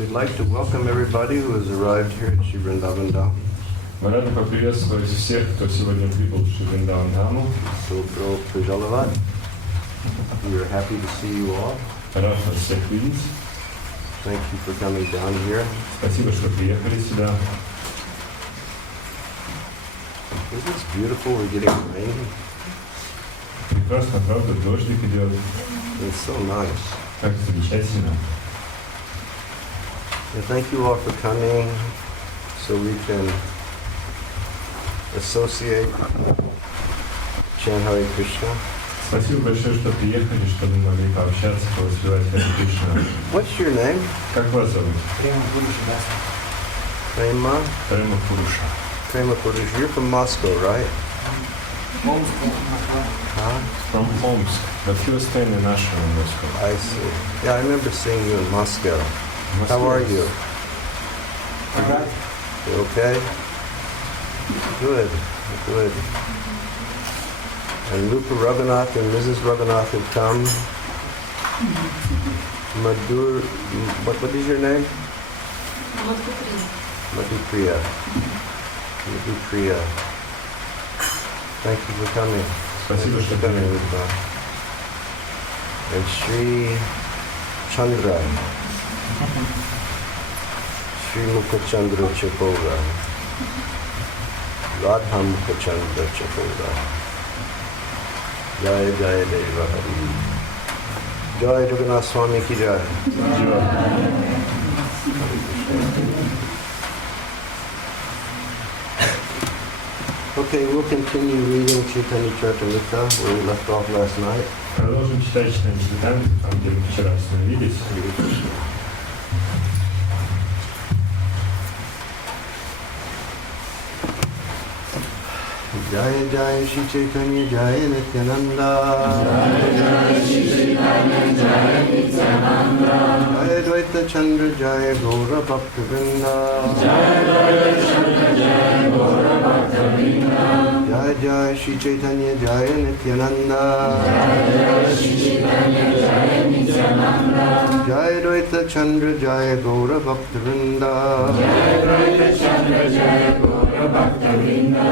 We'd like to welcome everybody who has arrived here at Sri Vrindavan Dham. Мы рады поприветствовать всех, кто сегодня прибыл в Шри Вриндаван Дhamу. Добро пожаловать. We are happy to see you all. Рад вас всех видеть. Thank you for coming down here. Спасибо, что приехали сюда. Isn't this beautiful? We're getting rain. Прекрасно, правда, дождик идет. It's so nice. Как замечательно. And thank you all for coming so we can associate, chant Hare Krishna. Спасибо большое, что приехали, чтобы мы могли пообщаться, повоспевать Харе Кришна. What's your name? Как вас зовут? Prema. Према Пуруша. Prema Purush. You're from Moscow, right? Huh? From Omsk, but he was staying in Ashram in Moscow. I see. Yeah, I remember seeing you in Moscow. How are you? You okay? Good, good. And Rupa Raghunath and Mrs. Raghunath have come. Madhur, what is your name? Madhupriya. Madhupriya. Thank you for coming. Спасибо, что пришли. And Sri Chandra. Sri Mukhachandra Chakora. Radha Mukhachandra Chakora. Jaya Jaya Deva Hari. Jaya Jagannath Swami ki Jaya. Okay, we'll continue reading Chaitanya Charitamrita where we left off last night. Продолжим читать Читание, там, где мы вчера остановились. Jaya Jaya Shri Chaitanya Jaya Nityananda. Jaya Jaya Shri Chaitanya Jaya Nityananda. Jaya Dvaita Chandra Jaya Gaura Bhakta Vrinda. Jaya Dvaita Chandra Jaya Gaura Bhakta Vrinda. Jaya Jaya Shri Chaitanya Jaya Nityananda. Jaya Jaya Shri Chaitanya Jaya Nityananda. Jaya Dvaita Chandra Jaya Gaura Bhakta Vrinda. Jaya Dvaita Chandra Jaya Gaura Bhakta Vrinda.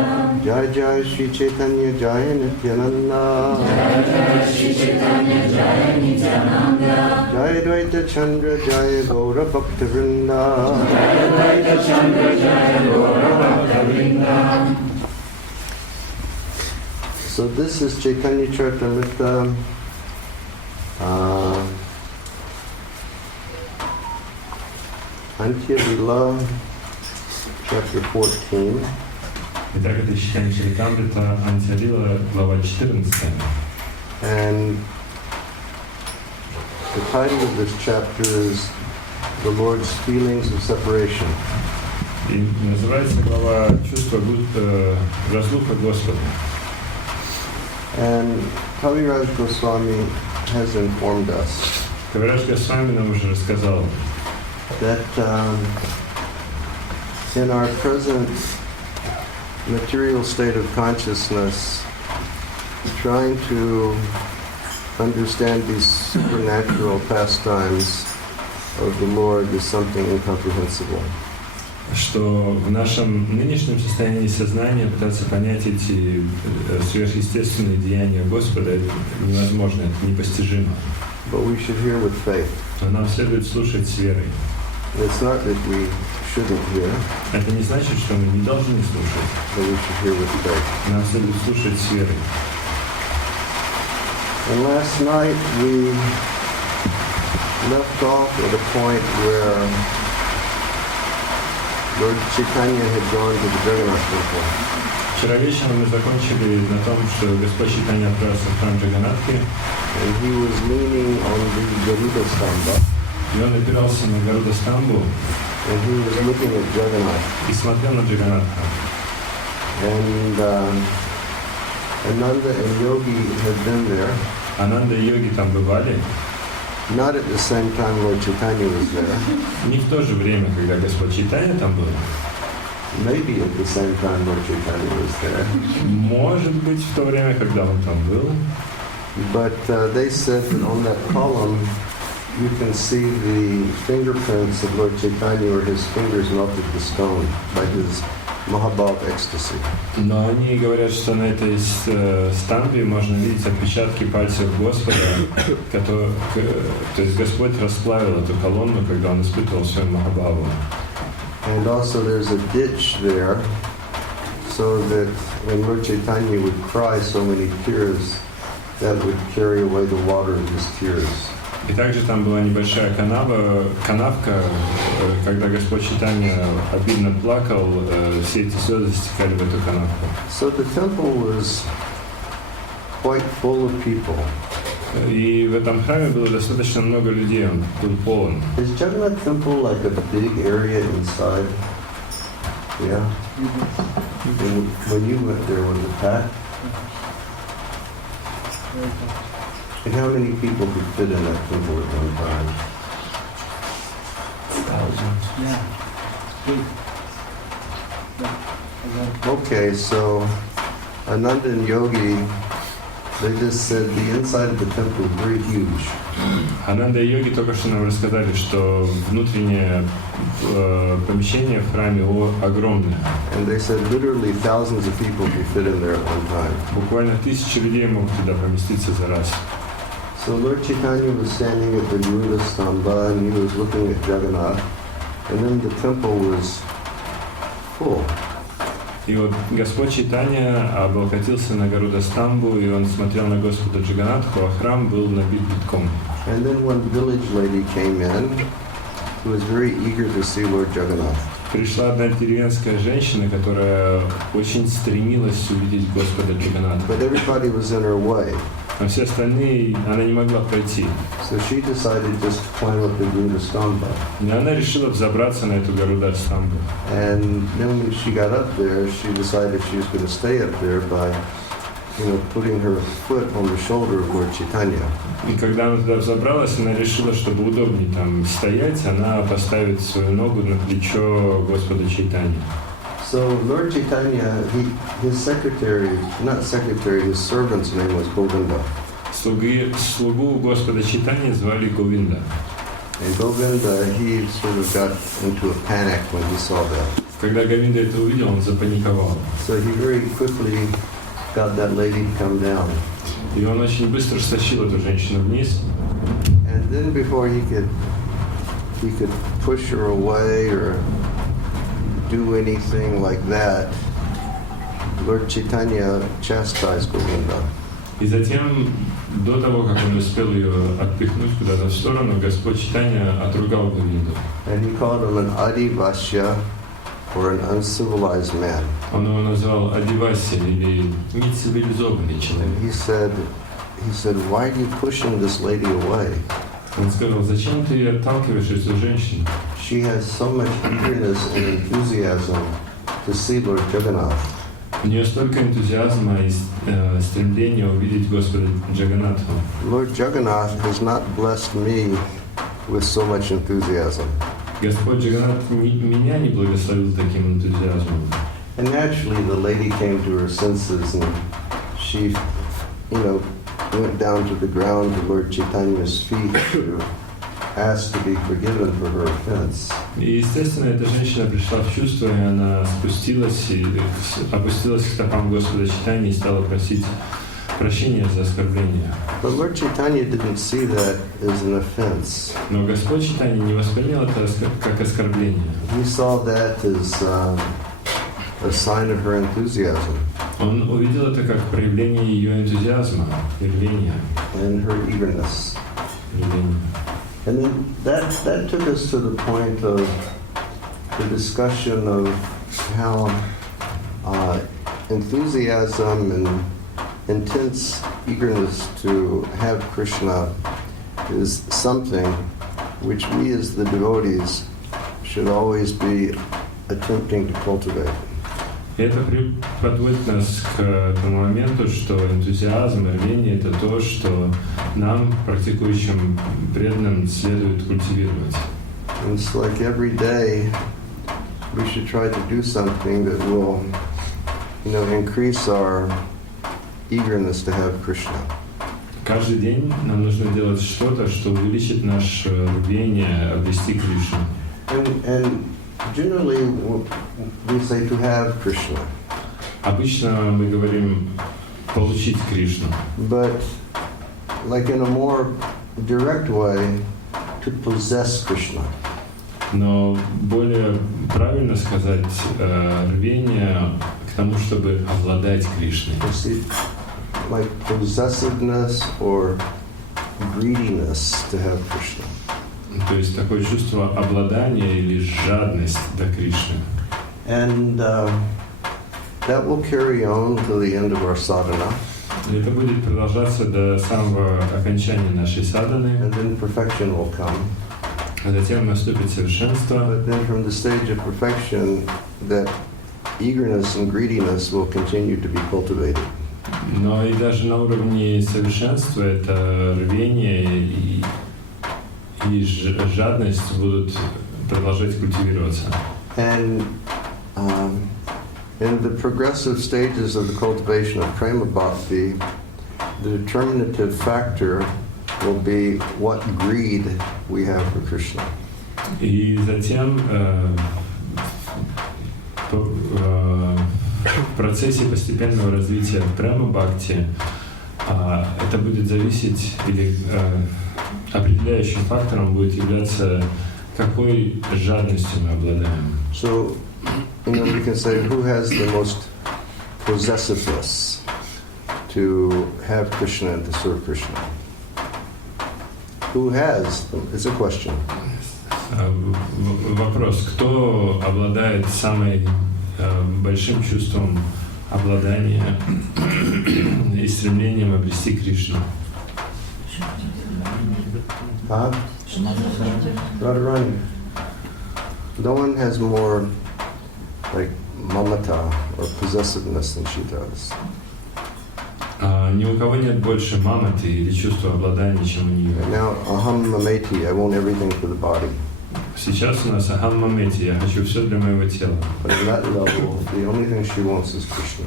Jaya Jaya Shri Chaitanya Jaya Nityananda. Jaya Jaya Shri Chaitanya Jaya Nityananda. Jaya Dvaita Chandra Jaya Gaura Bhakta Vrinda. Jaya Dvaita Chandra Jaya Gaura Bhakta Vrinda. So this is Chaitanya Charitamrita. Antya Lila, chapter 14. Итак, это читание Чаритамрита, Антия-лила, глава 14. And the title of this chapter is The Lord's Feelings of Separation. И называется глава «Чувство разлука Господа». And Kaviraj Goswami has informed us Кавирадж Госвами нам уже рассказал, that in our present material state of consciousness, trying to understand these supernatural pastimes of the Lord is something incomprehensible. что в нашем нынешнем состоянии сознания пытаться понять эти сверхъестественные деяния Господа это невозможно, это непостижимо. But we should hear with faith. Но нам следует слушать с верой. And it's not that we shouldn't hear, Это не значит, что мы не должны слушать. but we should hear with faith. Нам следует слушать с верой. And last night we left off at a point where Lord Chaitanya had gone to the Jagannath temple. Вчера вечером мы закончили на том, что Господь Чайтанья отправился в храм Джаганнатхи, And he was leaning on the Garuda Stamba, и он опирался на Гаруда Стамбу and he was looking at Jagannath. и смотрел на Джаганнатха. And Ananda and Yogi had been there. Ананда и йоги там бывали, Not at the same time Lord Chaitanya was there. не в то же время, когда Господь Чайтанья там был. Maybe at the same time Lord Chaitanya was there. Может быть, в то время, когда он там был. But they said that on that column you can see the fingerprints of Lord Chaitanya where his fingers melted the stone by his Mahabhav ecstasy. Но они говорят, что на этой стампе можно видеть отпечатки пальцев Господа, то есть Господь расплавил эту колонну, когда он испытывал свою Махабхаву. And also there's a ditch there, so that when Lord Chaitanya would cry so many tears, that would carry away the water of his tears. И также там была небольшая канавка, когда Господь Чайтанья обидно плакал, все эти слезы стекали в эту канавку. So the temple was quite full of people. И в этом храме было достаточно много людей, он был полон. Is Jagannath Temple like a big area inside? Yeah? And when you went there, was it packed? And how many people could fit in that temple at one time? Thousands. Yeah. Big. Yeah. Okay, so Ananda and Yogi, they just said the inside of the temple is very huge. Ананда и йоги только что нам рассказали, что внутреннее помещение в храме огромное. And they said literally thousands of people could fit in there at one time. Буквально тысячи людей могут туда поместиться за раз. So Lord Chaitanya was standing at the Garuda Stamba and he was looking at Jagannath, and then the temple was full. И вот Господь Чайтанья облокотился на Гаруда Стамбу, и он смотрел на Господа Джаганатху, а храм был набит битком. And then one village lady came in who was very eager to see Lord Jagannath. Пришла одна деревенская женщина, которая очень стремилась увидеть Господа Джаганатха. But everybody was in her way. А все остальные она не могла пройти. So she decided just to climb up the Garuda Stamba. И она решила взобраться на эту Гаруда Стамбу. And then when she got up there, she decided she was going to stay up there by, putting her foot on the shoulder of Lord Chaitanya. И когда она туда взобралась, она решила, чтобы удобнее там стоять, она поставит свою ногу на плечо Господа Чайтаньи. So Lord Chaitanya, his servant's name was Govinda. Слугу Господа Чайтаньи звали Говинда. And Govinda, he sort of got into a panic when he saw that. Когда Говинда это увидел, он запаниковал. So he very quickly got that lady to come down. И он очень быстро стащил эту женщину вниз. And then before he could push her away or do anything like that, Lord Chaitanya chastised Govinda. И затем, до того, как он успел ее отпихнуть куда-то в сторону, Господь Чайтанья отругал Говинду. And he called him an adivasya, or an uncivilized man. Он его назвал Адиваси, или нецивилизованный человек. And he said, why are you pushing this lady away? Он сказал, зачем ты отталкиваешь эту женщину? She has so much eagerness and enthusiasm to see Lord Jagannath. У нее столько энтузиазма и стремления увидеть Господа Джаганатха. Lord Jagannath has not blessed me with so much enthusiasm. Господь Джаганатх меня не благословил таким энтузиазмом. And naturally the lady came to her senses and she, went down to the ground to Lord Chaitanya's feet to ask to be forgiven for her offense. И, естественно, эта женщина пришла в чувство, и она опустилась к стопам Господа Чайтаньи и стала просить прощения за оскорбление. But Lord Chaitanya didn't see that as an offense. Но Господь Чайтанья не воспринял это как оскорбление. He saw that as a sign of her enthusiasm. Он увидел это как проявление ее энтузиазма, рвения. And her eagerness. And then that took us to the point of the discussion of how enthusiasm and intense eagerness to have Krishna is something which we as the devotees should always be attempting to cultivate. И это подводит нас к тому моменту, что энтузиазм и рвение — это то, что нам, практикующим преданным, следует культивировать. It's like every day we should try to do something that will, increase our eagerness to have Krishna. каждый день нам нужно делать что-то, что увеличит наше рвение обрести Кришну. And generally we say to have Krishna. Обычно мы говорим получить Кришну. But like in a more direct way, to possess Krishna. Но более правильно сказать рвение к тому, чтобы обладать Кришной. You see, like possessiveness or greediness to have Krishna. То есть такое чувство обладания или жадность до Кришны. And that will carry on to the end of our sadhana. И это будет продолжаться до самого окончания нашей садханы, And then perfection will come. а затем наступит совершенство. But then from the stage of perfection, that eagerness and greediness will continue to be cultivated. Но и даже на уровне совершенства это рвение и жадность будут продолжать культивироваться. And in the progressive stages of the cultivation of prema bhakti, the determinative factor will be what greed we have for Krishna. И затем в процессе постепенного развития према-бхакти это будет зависеть, или определяющим фактором будет являться, какой жадностью мы обладаем. So, we can say who has the most possessiveness to have Krishna and to serve Krishna. Who has? It's a question. Вопрос, кто обладает самым большим чувством обладания и стремлением обрести Кришну? Radharani. No one has more like mamata or possessiveness than she does. Ни у кого нет больше маматы или чувства обладания, чем у нее. Now, aham mameti, I want everything for the body. Сейчас у нас ахам мамети, я хочу все для моего тела. But at that level, the only thing she wants is Krishna.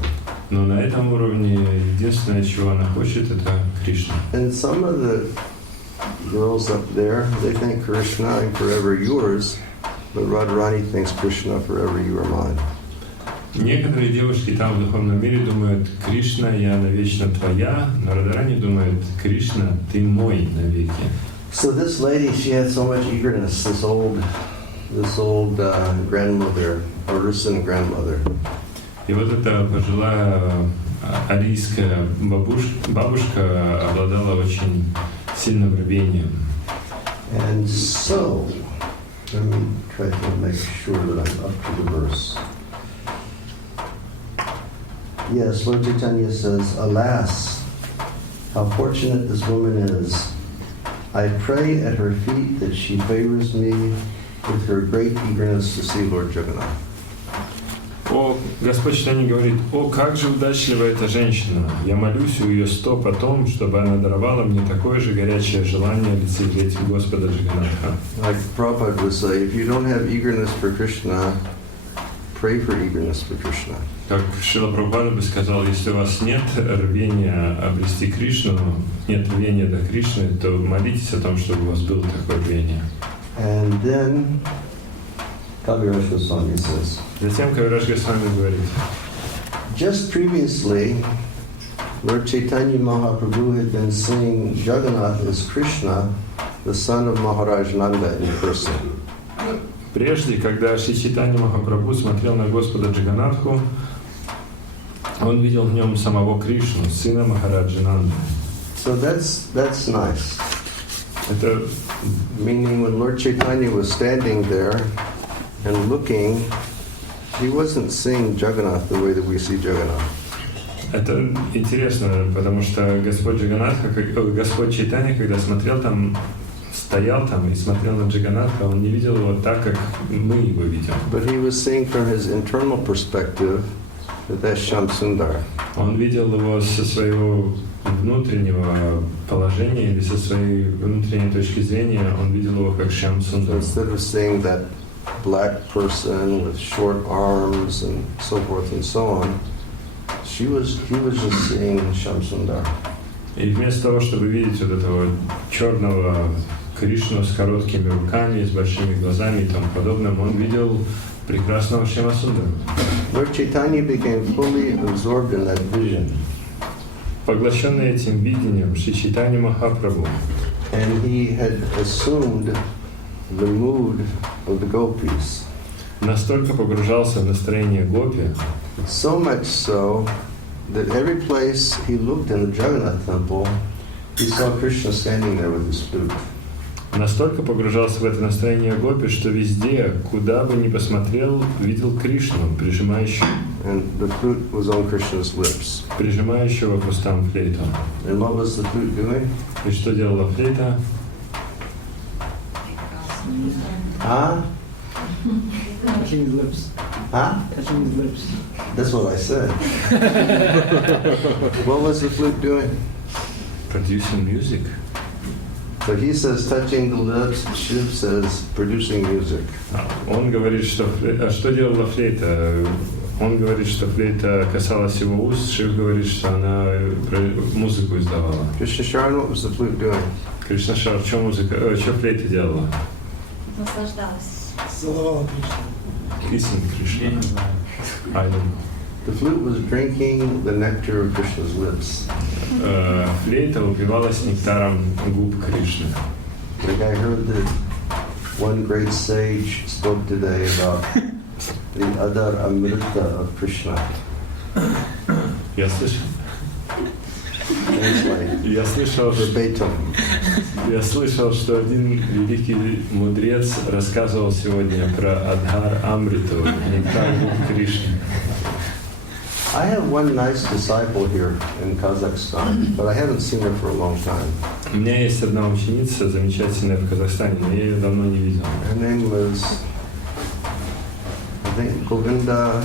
Но на этом уровне единственное, чего она хочет, это Кришна. And some of the girls up there, they think Krishna, I'm forever yours, but Radharani thinks Krishna, forever you are mine. Некоторые девушки там в духовном мире думают: Кришна, я навечно твоя, но Радharani думает: Кришна, ты мой навеки. So this lady, she had so much eagerness, this old grandmother, or Russian grandmother. И вот эта пожилая арийская бабушка обладала очень сильным рвением. And so, let me try to make sure that I'm up to the verse. Yes, Lord Chaitanya says, alas, how fortunate this woman is. I pray at her feet that she favors me with her great eagerness to see Lord Jagannath. О, Господь Чайтанья говорит: «О, как же удачлива эта женщина! Я молюсь у ее стоп о том, чтобы она даровала мне такое же горячее желание лицезреть Господа Джаганнатха». Like Prabhupada would say, if you don't have eagerness for Krishna, pray for eagerness for Krishna. Как Шрила Прабхупада бы сказал, если у вас нет рвения обрести Кришну, нет рвения до Кришны, то молитесь о том, чтобы у вас было такое рвение. And then Kaviraj Goswami says, Затем Кавирадж Госвами говорит: just previously, Lord Chaitanya Mahaprabhu had been seeing Jagannath as Krishna, the son of Maharaj Nanda in person. Прежде, когда Шри Чайтанья Махапрабху смотрел на Господа Джаганнатху, он видел в нем самого Кришну, сына Махараджи Нанды. So that's nice. Это, Meaning when Lord Chaitanya was standing there and looking, he wasn't seeing Jagannath the way that we see Jagannath. это интересно, потому что Господь Джаганнатха, Господь Чайтанья, когда смотрел там, стоял там и смотрел на Джаганнатха, он не видел его так, как мы его видим. But he was seeing from his internal perspective that that's Shyam Sundar. Он видел его со своего внутреннего положения или со своей внутренней точки зрения, он видел его как Шьям So Сундар. instead of seeing that black person with short arms and so forth and so on, he was just seeing Shyam Sundar. И вместо того, чтобы видеть вот этого черного Кришну с короткими руками, с большими глазами и тому подобным, он видел прекрасного Шьямасундару. Lord Chaitanya became fully absorbed in that vision. Поглощенный этим видением, Шри Чайтанья Махапрабху, And he had assumed the mood of the gopis. настолько погружался в настроение гопи, So much so that every place he looked in the Jagannath temple, he saw Krishna standing there with his flute. настолько погружался в это настроение гопи, что везде, куда бы ни посмотрел, видел Кришну, прижимающего And the flute was on Krishna's lips. к устам флейту. And what was the flute doing? И что делала флейта? Huh? Touching his lips. Huh? Touching his lips. That's what I said. What was the flute doing? Producing music. So he says touching the lips, Shiv says producing music. Он говорит, что что делала флейта? Он говорит, что флейта касалась его уст, Шив говорит, что она музыку издавала. Krishna Sharan, what was the flute doing? Кришна Шар, что флейта делала? Наслаждалась. Целовала Кришну. Kissing Кришна. I don't know. The flute was drinking the nectar of Krishna's lips. Флейта упивалась нектаром губ Кришны. Like I heard that one great sage spoke today about the Adar Amrita of Krishna. Я слышал, Verbatim. я слышал, что один великий мудрец рассказывал сегодня про Адхар Амриту, нектар губ Кришны. I have one nice disciple here in Kazakhstan, but I haven't seen her for a long time. У меня есть одна ученица замечательная в Казахстане, но я ее давно не видел. Her name was, I think, Govinda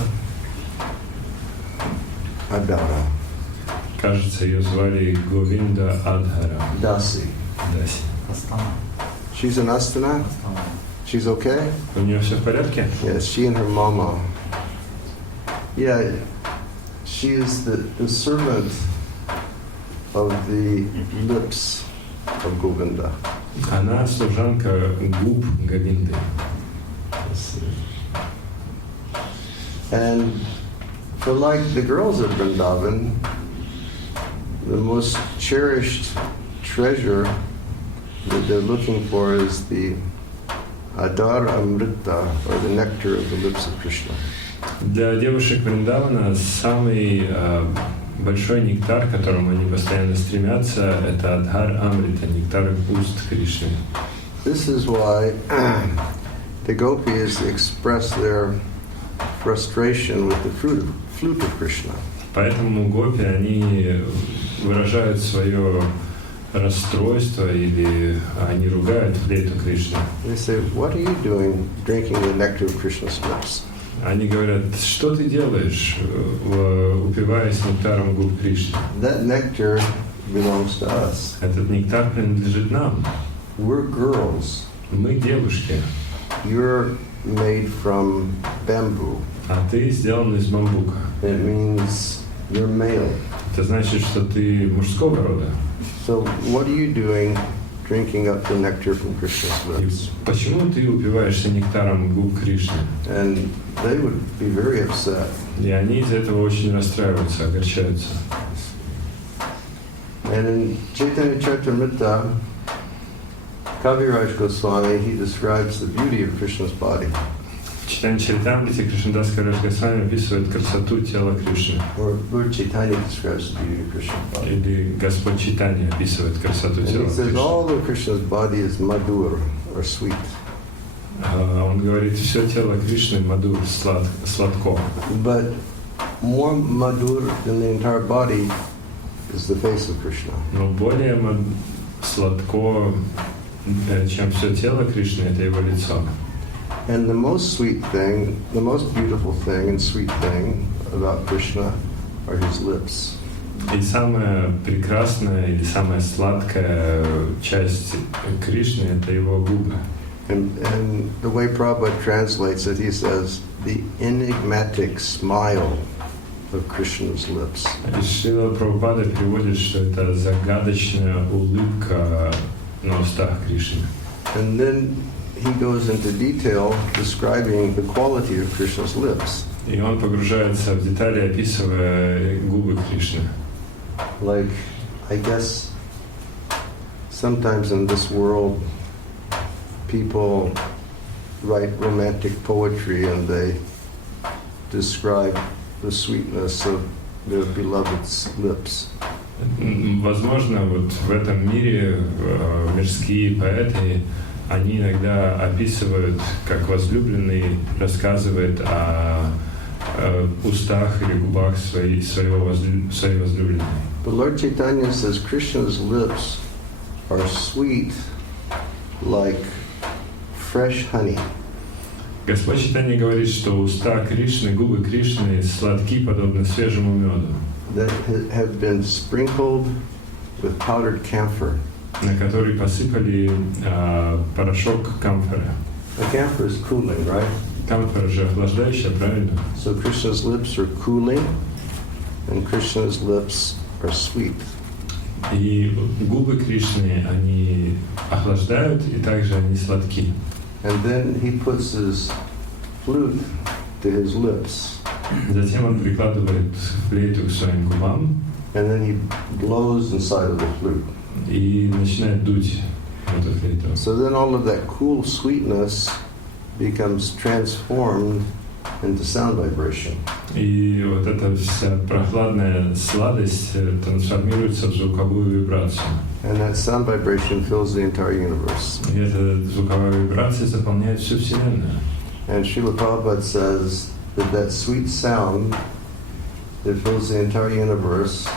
Adara Кажется, ее звали Говинда Адхара Dasi. Даси. Астана. She's in Astana. Астана. She's okay? У нее все в порядке? Yes, she and her mama. Yeah, she is the servant of the lips of Govinda. Она служанка губ Говинды. And for like the girls of Vrindavan, the most cherished treasure that they're looking for is the Adar Amrita, or the nectar of the lips of Krishna. Для девушек Вриндавана самый большой нектар, к которому они постоянно стремятся, это Адхар Амрита, нектар уст Кришны. This is why the gopis express their frustration with the flute of Krishna. Поэтому гопи, они выражают свое расстройство или они ругают флейту Кришны. They say, what are you doing drinking the nectar of Krishna's lips? Они говорят, что ты делаешь, упиваясь нектаром губ Кришны? That nectar belongs to us. Этот нектар принадлежит нам. We're girls. Мы девушки, You're made from bamboo. а ты сделан из бамбука. It means you're male. Это значит, что ты мужского рода. So what are you doing drinking up the nectar from Krishna's И lips? почему ты упиваешься нектаром губ Кришны? And they would be very upset. И они из этого очень расстраиваются, огорчаются. And in Chaitanya Charitamrita, Kaviraj Goswami, he describes the beauty of Krishna's body. В читании Чаритамрите Кришнадас Кавираж Госвами описывает красоту тела Кришны. Or Lord Chaitanya describes the beauty of Krishna's body. Или Господь Чайтанья описывает красоту And тела he says Кришны. all of Krishna's body is madhur, or sweet. Он говорит, все тело Кришны мадур, сладко. But more madhur than the entire body is the face of Krishna. Но более сладко, чем все тело Кришны, это его лицо. And the most sweet thing, the most beautiful thing and sweet thing about Krishna are his lips. И самая прекрасная или самая сладкая часть Кришны – это его губы. And the way Prabhupada translates it, he says, the enigmatic smile of Krishna's lips. И Шрила Прабхупада переводит, что это загадочная улыбка на устах Кришны. And then he goes into detail describing the quality of Krishna's lips. И он погружается в детали, описывая губы Кришны. Like, I guess, sometimes in this world, people write romantic poetry and they describe the sweetness of their beloved's lips. Возможно, вот в этом мире мирские поэты, они иногда описывают, как возлюбленный рассказывает о устах или губах своей возлюбленной. But Lord Chaitanya says Krishna's lips are sweet like fresh honey. Господь Чайтанья говорит, что уста Кришны, губы Кришны сладки, подобно свежему меду, That have been sprinkled with powdered camphor. на который посыпали порошок камфора. The camphor is cooling, right? Камфора же охлаждающая, правильно? So Krishna's lips are cooling, and Krishna's lips are sweet. И губы Кришны, они охлаждают, и также они сладки. And then he puts his flute to his lips, Затем он прикладывает флейту к своим губам and then he blows inside of the flute. и начинает дуть в эту флейту. So then all of that cool sweetness becomes transformed into sound vibration. И вот эта вся прохладная сладость трансформируется в звуковую вибрацию. And that sound vibration fills the entire universe. И эта звуковая вибрация заполняет всю Вселенную. And Srila Prabhupada says that that sweet sound that fills the entire universe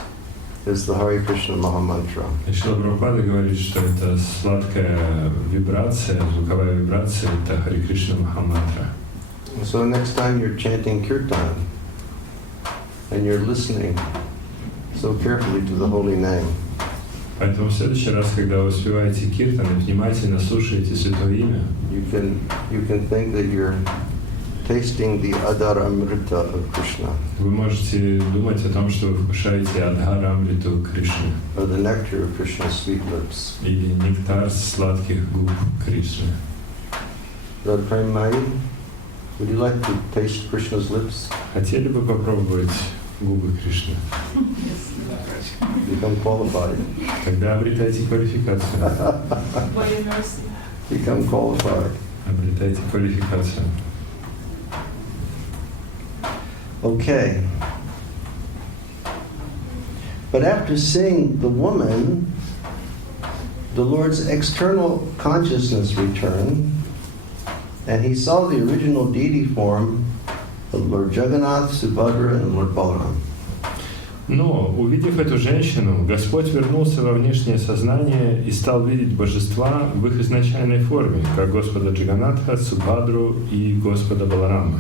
is the Hare Krishna Maha Mantra. И Шрила Прабхупада говорит, что это сладкая вибрация, звуковая вибрация, это Харе Кришна Маха Мантра. So next time you're chanting kirtan and you're listening so carefully to the holy name, Поэтому в следующий раз, когда вы воспеваете киртан и внимательно слушаете Святое Имя, you can think that you're tasting the Adhara Amrita of Krishna, вы можете думать о том, что вы вкушаете Адхара Амриту Кришны or the nectar of Krishna's sweet lips. или нектар сладких губ Кришны. Radha Premai, would you like to taste Krishna's lips? Хотели бы попробовать губы Кришны? Become qualified. Тогда обретайте квалификацию. By your mercy. Become qualified. Обретайте квалификацию. Okay. But after seeing the woman, the Lord's external consciousness returned, and he saw the original deity form of Lord Jagannath, Subhadra, and Lord Balaram. Но, увидев эту женщину, Господь вернулся во внешнее сознание и стал видеть божества в их изначальной форме, как Господа Джаганатха, Субхадру и Господа Баларама.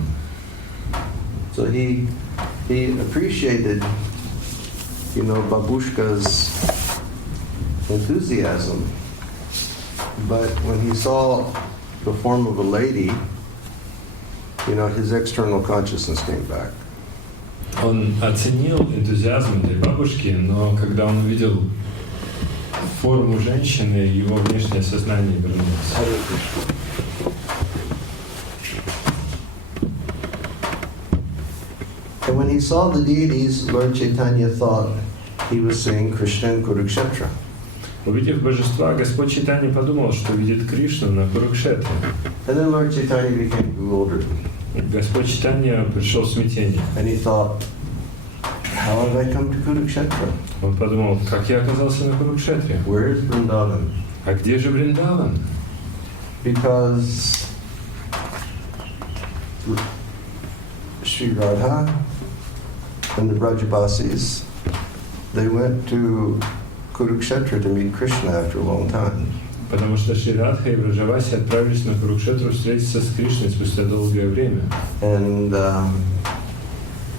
So he appreciated, Babushka's enthusiasm, but when he saw the form of a lady, his external consciousness came back. Он оценил энтузиазм этой бабушки, но когда он увидел форму женщины, его внешнее сознание вернулось. And when he saw the deities, Lord Chaitanya thought he was seeing Krishna in Kurukshetra. Увидев божества, Господь Чайтанья подумал, что видит Кришну на Курукшетре. And then Lord Chaitanya became bewildered. Господь Чайтанья пришел в смятение. And he thought, how have I come to Kurukshetra? Он подумал, как я оказался на Курукшетре? Where is Vrindavan? А где же Вриндаван? Because Sri Radha and the Brajabasis, they went to Kurukshetra to meet Krishna after a long time. Потому что Шри Радха и Браджаваси отправились на Курукшетру встретиться с Кришной спустя долгое время. And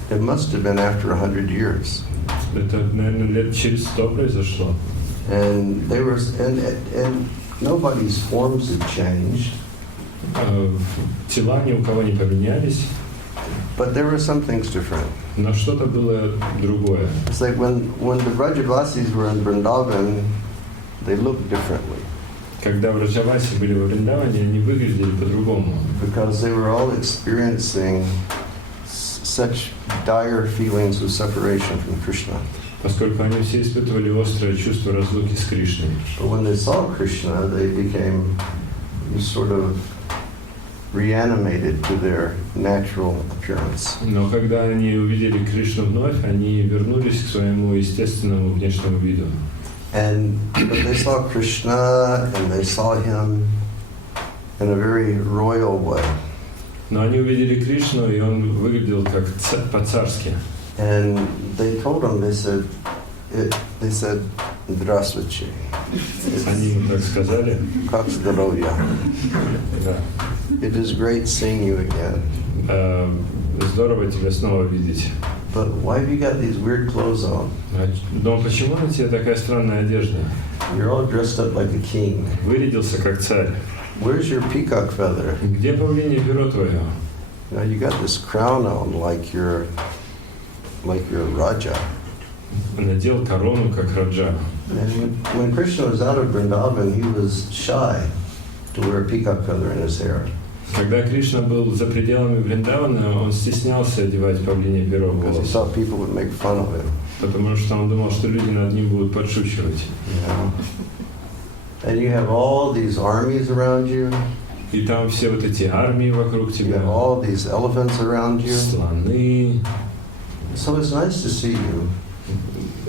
it must have been after 100 years. Это, наверное, лет через 100 произошло. And they were, and nobody's forms had changed. Тела ни у кого не поменялись. But there were some things different. Но что-то было другое. It's like when the Vrajavasis were in Vrindavan, they looked differently Когда Враджаваси были во Вриндаване, они выглядели по-другому. because they were all experiencing such dire feelings of separation from Krishna. Поскольку они все испытывали острое чувство разлуки с Кришной. But when they saw Krishna, they became sort of reanimated to their natural appearance. Но когда они увидели Кришну вновь, они вернулись к своему естественному внешнему виду. But they saw Krishna and they saw him in a very royal way. Но они увидели Кришну, и он выглядел как по-царски. And they told him, they said, "Здравствуйте." Они ему так сказали. Как здоровье. Да. It is great seeing you again. Здорово тебя снова видеть. But why have you got these weird clothes on? Но почему на тебе такая странная одежда? You're all dressed up like a king. Вырядился как царь. Where's your peacock feather? Где павлинье перо твое? Now you got this crown on like you're Raja. Надел корону, как раджа. And when Krishna was out of Vrindavan, he was shy to wear a peacock feather in his hair. Когда Кришна был за пределами Вриндавана, он стеснялся одевать павлинье перо в Because he волосы. thought people would make fun of him. Потому что он думал, что люди над ним будут подшучивать. You know? And you have all these armies around you. И там все вот эти армии вокруг You тебя. have all these elephants around you. Слоны. So it's nice to see you,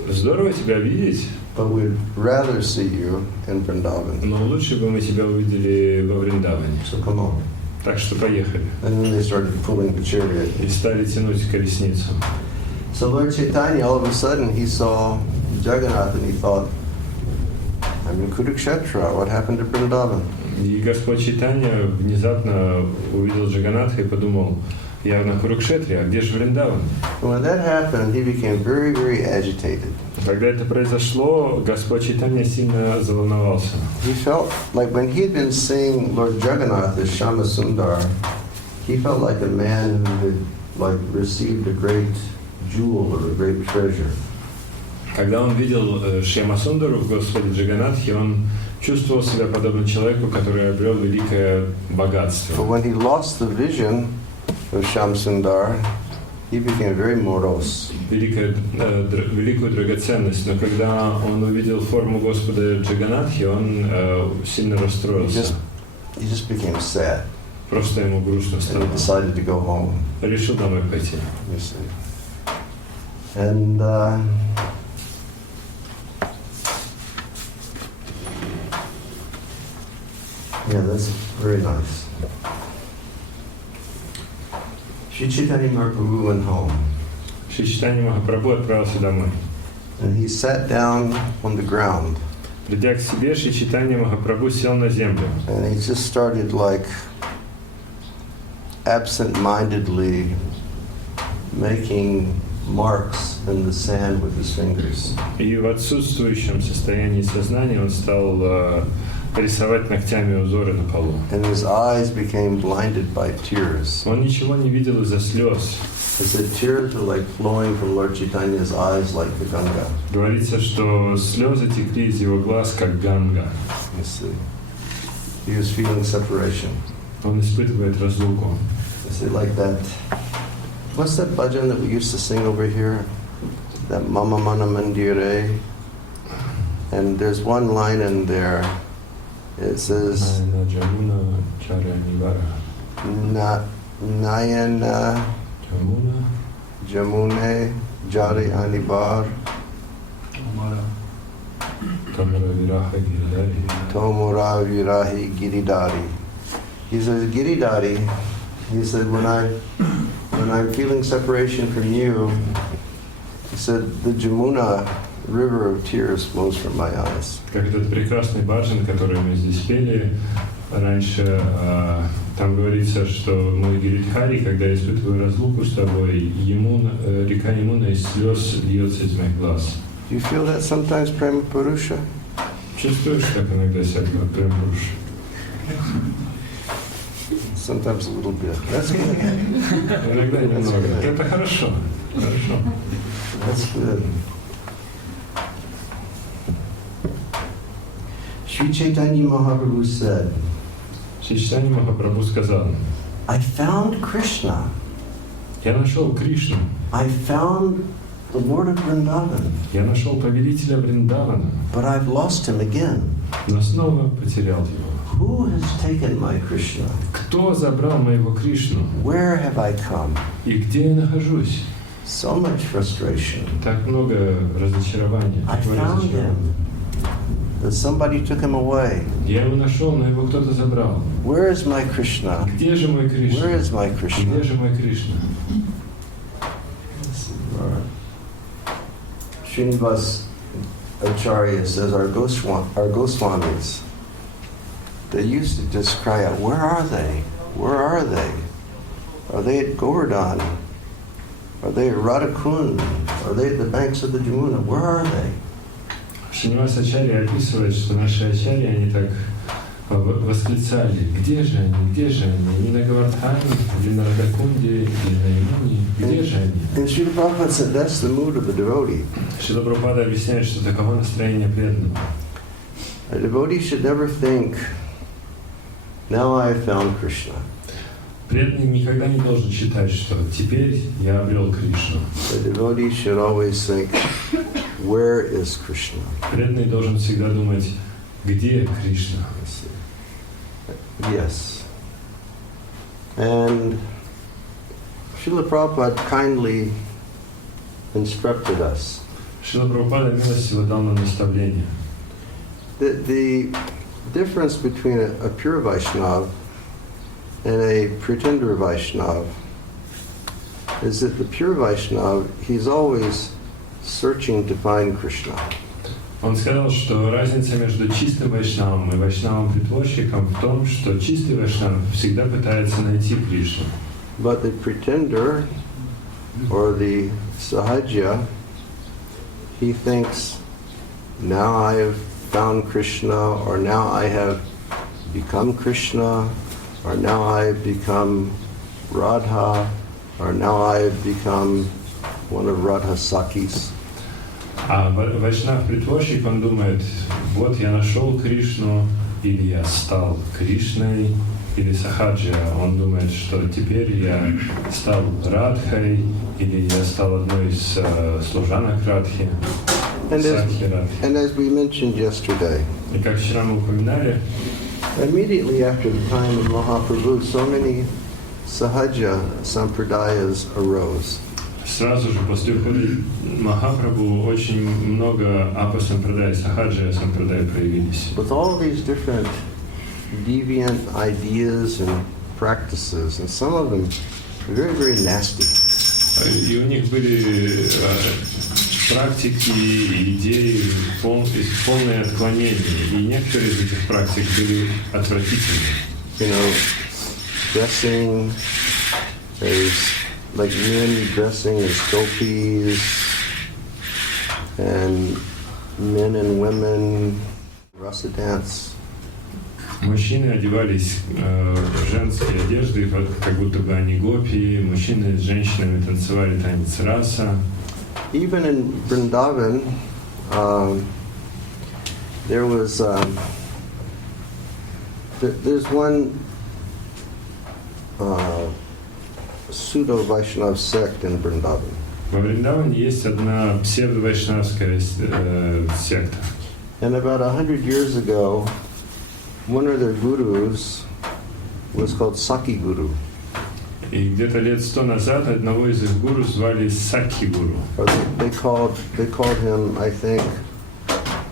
Здорово тебя видеть, but we'd rather see you in Vrindavan. но лучше бы мы тебя увидели во Вриндаване. So come on. Так что поехали. And then they started pulling the chariot. И стали тянуть колесницу. So Lord Chaitanya, all of a sudden, he saw Jagannath and he thought, I'm in Kurukshetra, what happened to Vrindavan? И Господь Чайтанья внезапно увидел Джаганатха и подумал, я на Курукшетре, а где же Вриндаван? When that happened, he became very, very agitated. Когда это произошло, Господь Чайтанья сильно заволновался. He felt like when he had been seeing Lord Jagannath as Shama Sundar, he felt like a man who had like received a great jewel or a great treasure. Когда он видел Шьямасундару в Господе Джаганатхе, он чувствовал себя подобно человеку, который обрел великое богатство. But when he lost the vision of Sham Sundar, he became very morose. Великую драгоценность. Но когда он увидел форму Господа Джаганатхи, он сильно расстроился. He just became sad. Просто ему грустно And стало. he decided to go home. Решил домой пойти. You see. And yeah, that's very nice. Shri Chaitanya Mahaprabhu went home Шри Чайтанья Махапрабху отправился домой. and he sat down on the ground Придя к себе, Шри Чайтанья Махапрабху сел на землю. and he just started like absent-mindedly making marks in the sand with his fingers. И в отсутствующем состоянии сознания он стал рисовать ногтями узоры на полу. And his eyes became blinded by tears. Он ничего не видел из-за слез. He said tears were like flowing from Lord Chaitanya's eyes like the Ganga. Говорится, что слезы текли из его глаз, как ганга. You see. He was feeling separation. Он испытывает разлуку. You see, like that. What's that bhajan that we used to sing over here? That Mama Mana Mandire. And there's one line in there. It says, Nayana Jamune Jari Anibar Tomura Virahi Giridari. He says, Giridari, he said, when I'm feeling separation from you, he said, the Jamuna river of tears flows from my eyes. Как этот прекрасный баджан, который мы здесь пели раньше, там говорится, что мой Гиридхари, когда я испытываю разлуку с тобой, река Ямуна из слез льется из моих глаз. Do you feel that sometimes, Prema Purusha? Чувствуешь, как иногда себя Прем Пуруш? So sometimes a little bit. That's good. Иногда немного. Это хорошо. Хорошо. That's good. Sri Chaitanya Mahaprabhu said, Шри Чайтанья Махапрабху сказал: I found Krishna. я нашел Кришну, I found the Lord of Vrindavan, я нашел повелителя Вриндавана, but I've lost him again. но снова потерял его. Who has taken my Krishna? Кто забрал моего Кришну? Where have I come? И где я нахожусь? So much frustration. Так много разочарования. I такое found разочарование. him, but somebody took him away. Я его нашел, но его кто-то забрал. Where is my Krishna? Где же мой Where Кришна? is my Krishna? Где же мой Кришна? Srinivas Acharya says our Goswamis, they used to just cry out, where are they? Where are they? Are they at Govardhan? Are they at Radhakund? Are they at the banks of the Jamuna? Where are they? Шринивас Ачарья описывает, что наши ачарьи, они так восклицали: где же они, где же они? Они на Гавардхане, или на Радакунде, или на Ямуне? Где же они? And Srila Prabhupada said that's the mood of the devotee. Шрила Прабхупада объясняет, что таково настроение преданного. A devotee should never think, now I have found Krishna. Преданный никогда не должен считать, что теперь я обрел Кришну. The devotee should always think, where is Krishna? Преданный должен всегда думать, где Кришна. Yes. And Srila Prabhupada kindly instructed us. Шрила Прабхупада милостиво дал нам наставление. The difference between a pure Vaishnava and a pretender Vaishnava is that the pure Vaishnava, he's always searching to find Krishna. Он сказал, что разница между чистым вайшнавом и вайшнавом-притворщиком в том, что чистый вайшнав всегда пытается найти Кришну. But the pretender or the sahaja, he thinks, now I have found Krishna, or now I have become Krishna, or now I have become Radha, or now I have become one of Radha's Sakis. А вайшнав-притворщик, он думает, вот я нашел Кришну, или я стал Кришной, или сахаджа. Он думает, что теперь я стал Радхой, или я стал одной из служанок Радхи, Сакхи Радхи. And as we mentioned yesterday, И как вчера мы упоминали, immediately after the time of Mahaprabhu, so many sahaja sampradayas arose. сразу же после ухода Махапрабху очень много апа-сампрадай, сахаджа-сампрадай проявились. With all these different deviant ideas and practices, and some of them very, very nasty. И у них были практики и идеи, полные отклонения. И некоторые из этих практик были отвратительны. You know, dressing as like men dressing as gopis, and men and women rasa dance. Мужчины одевались в женские одежды, как будто бы они гопи. Мужчины с женщинами танцевали танец раса. Even in Vrindavan, there was there's one pseudo Vaishnava sect in Vrindavan. Во Вриндаване есть одна псевдо-вайшнавская секта. And about 100 years ago, one of their gurus was called Saki Guru. И где-то лет 100 назад одного из их гуру звали Сакхи Гуру. Or they called him, I think,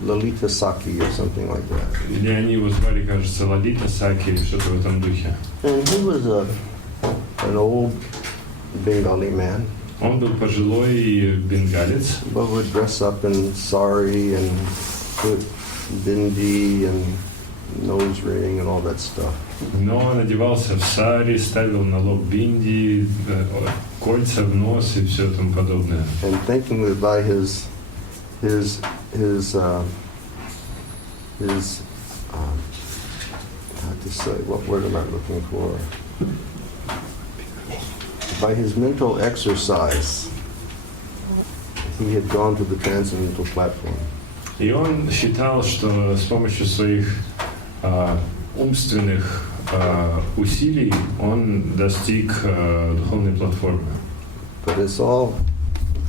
Lalita Saki or something like that. Или они его звали, кажется, Лалита Саки или что-то в этом духе. And he was an old Bengali man, Он был пожилой бенгалец, but would dress up in sari and put bindi and nose ring and all that stuff. но он одевался в сари, ставил на лоб бинди, кольца в нос и все тому подобное. And thinking that by his how to say, what word am I looking for? By his mental exercise, he had gone to the transcendental platform. И он считал, что с помощью своих умственных усилий он достиг духовной платформы. But it's all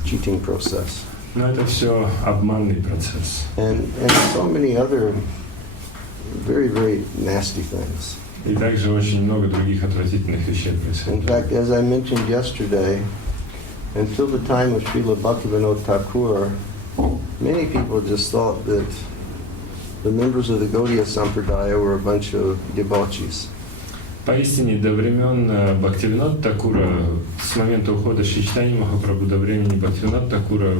cheating process. Но это все обманный процесс. And so many other very, very nasty things. И также очень много других отвратительных вещей In происходит. fact, as I mentioned yesterday, until the time of Srila Bhaktivinoda Thakur, many people just thought that the members of the Gaudiya Sampradaya were a bunch of debauchees. Поистине, до времен Бхактивинода Такура, с момента ухода Шри Чайтаньи Махапрабху до времени Бхактивинода Такура,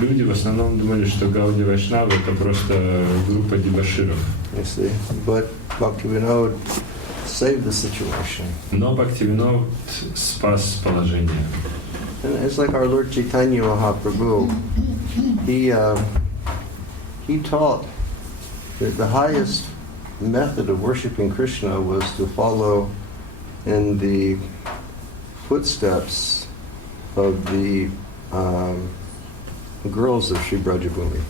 люди в основном думали, что Гауди Вайшнавы — это просто группа дебоширов. You see, but Bhaktivinoda saved the situation. Но Бхактивинод спас положение. And it's like our Lord Chaitanya Mahaprabhu. He taught that the highest method of worshiping Krishna was to follow in the footsteps of the girls of Sri Brajabhumi.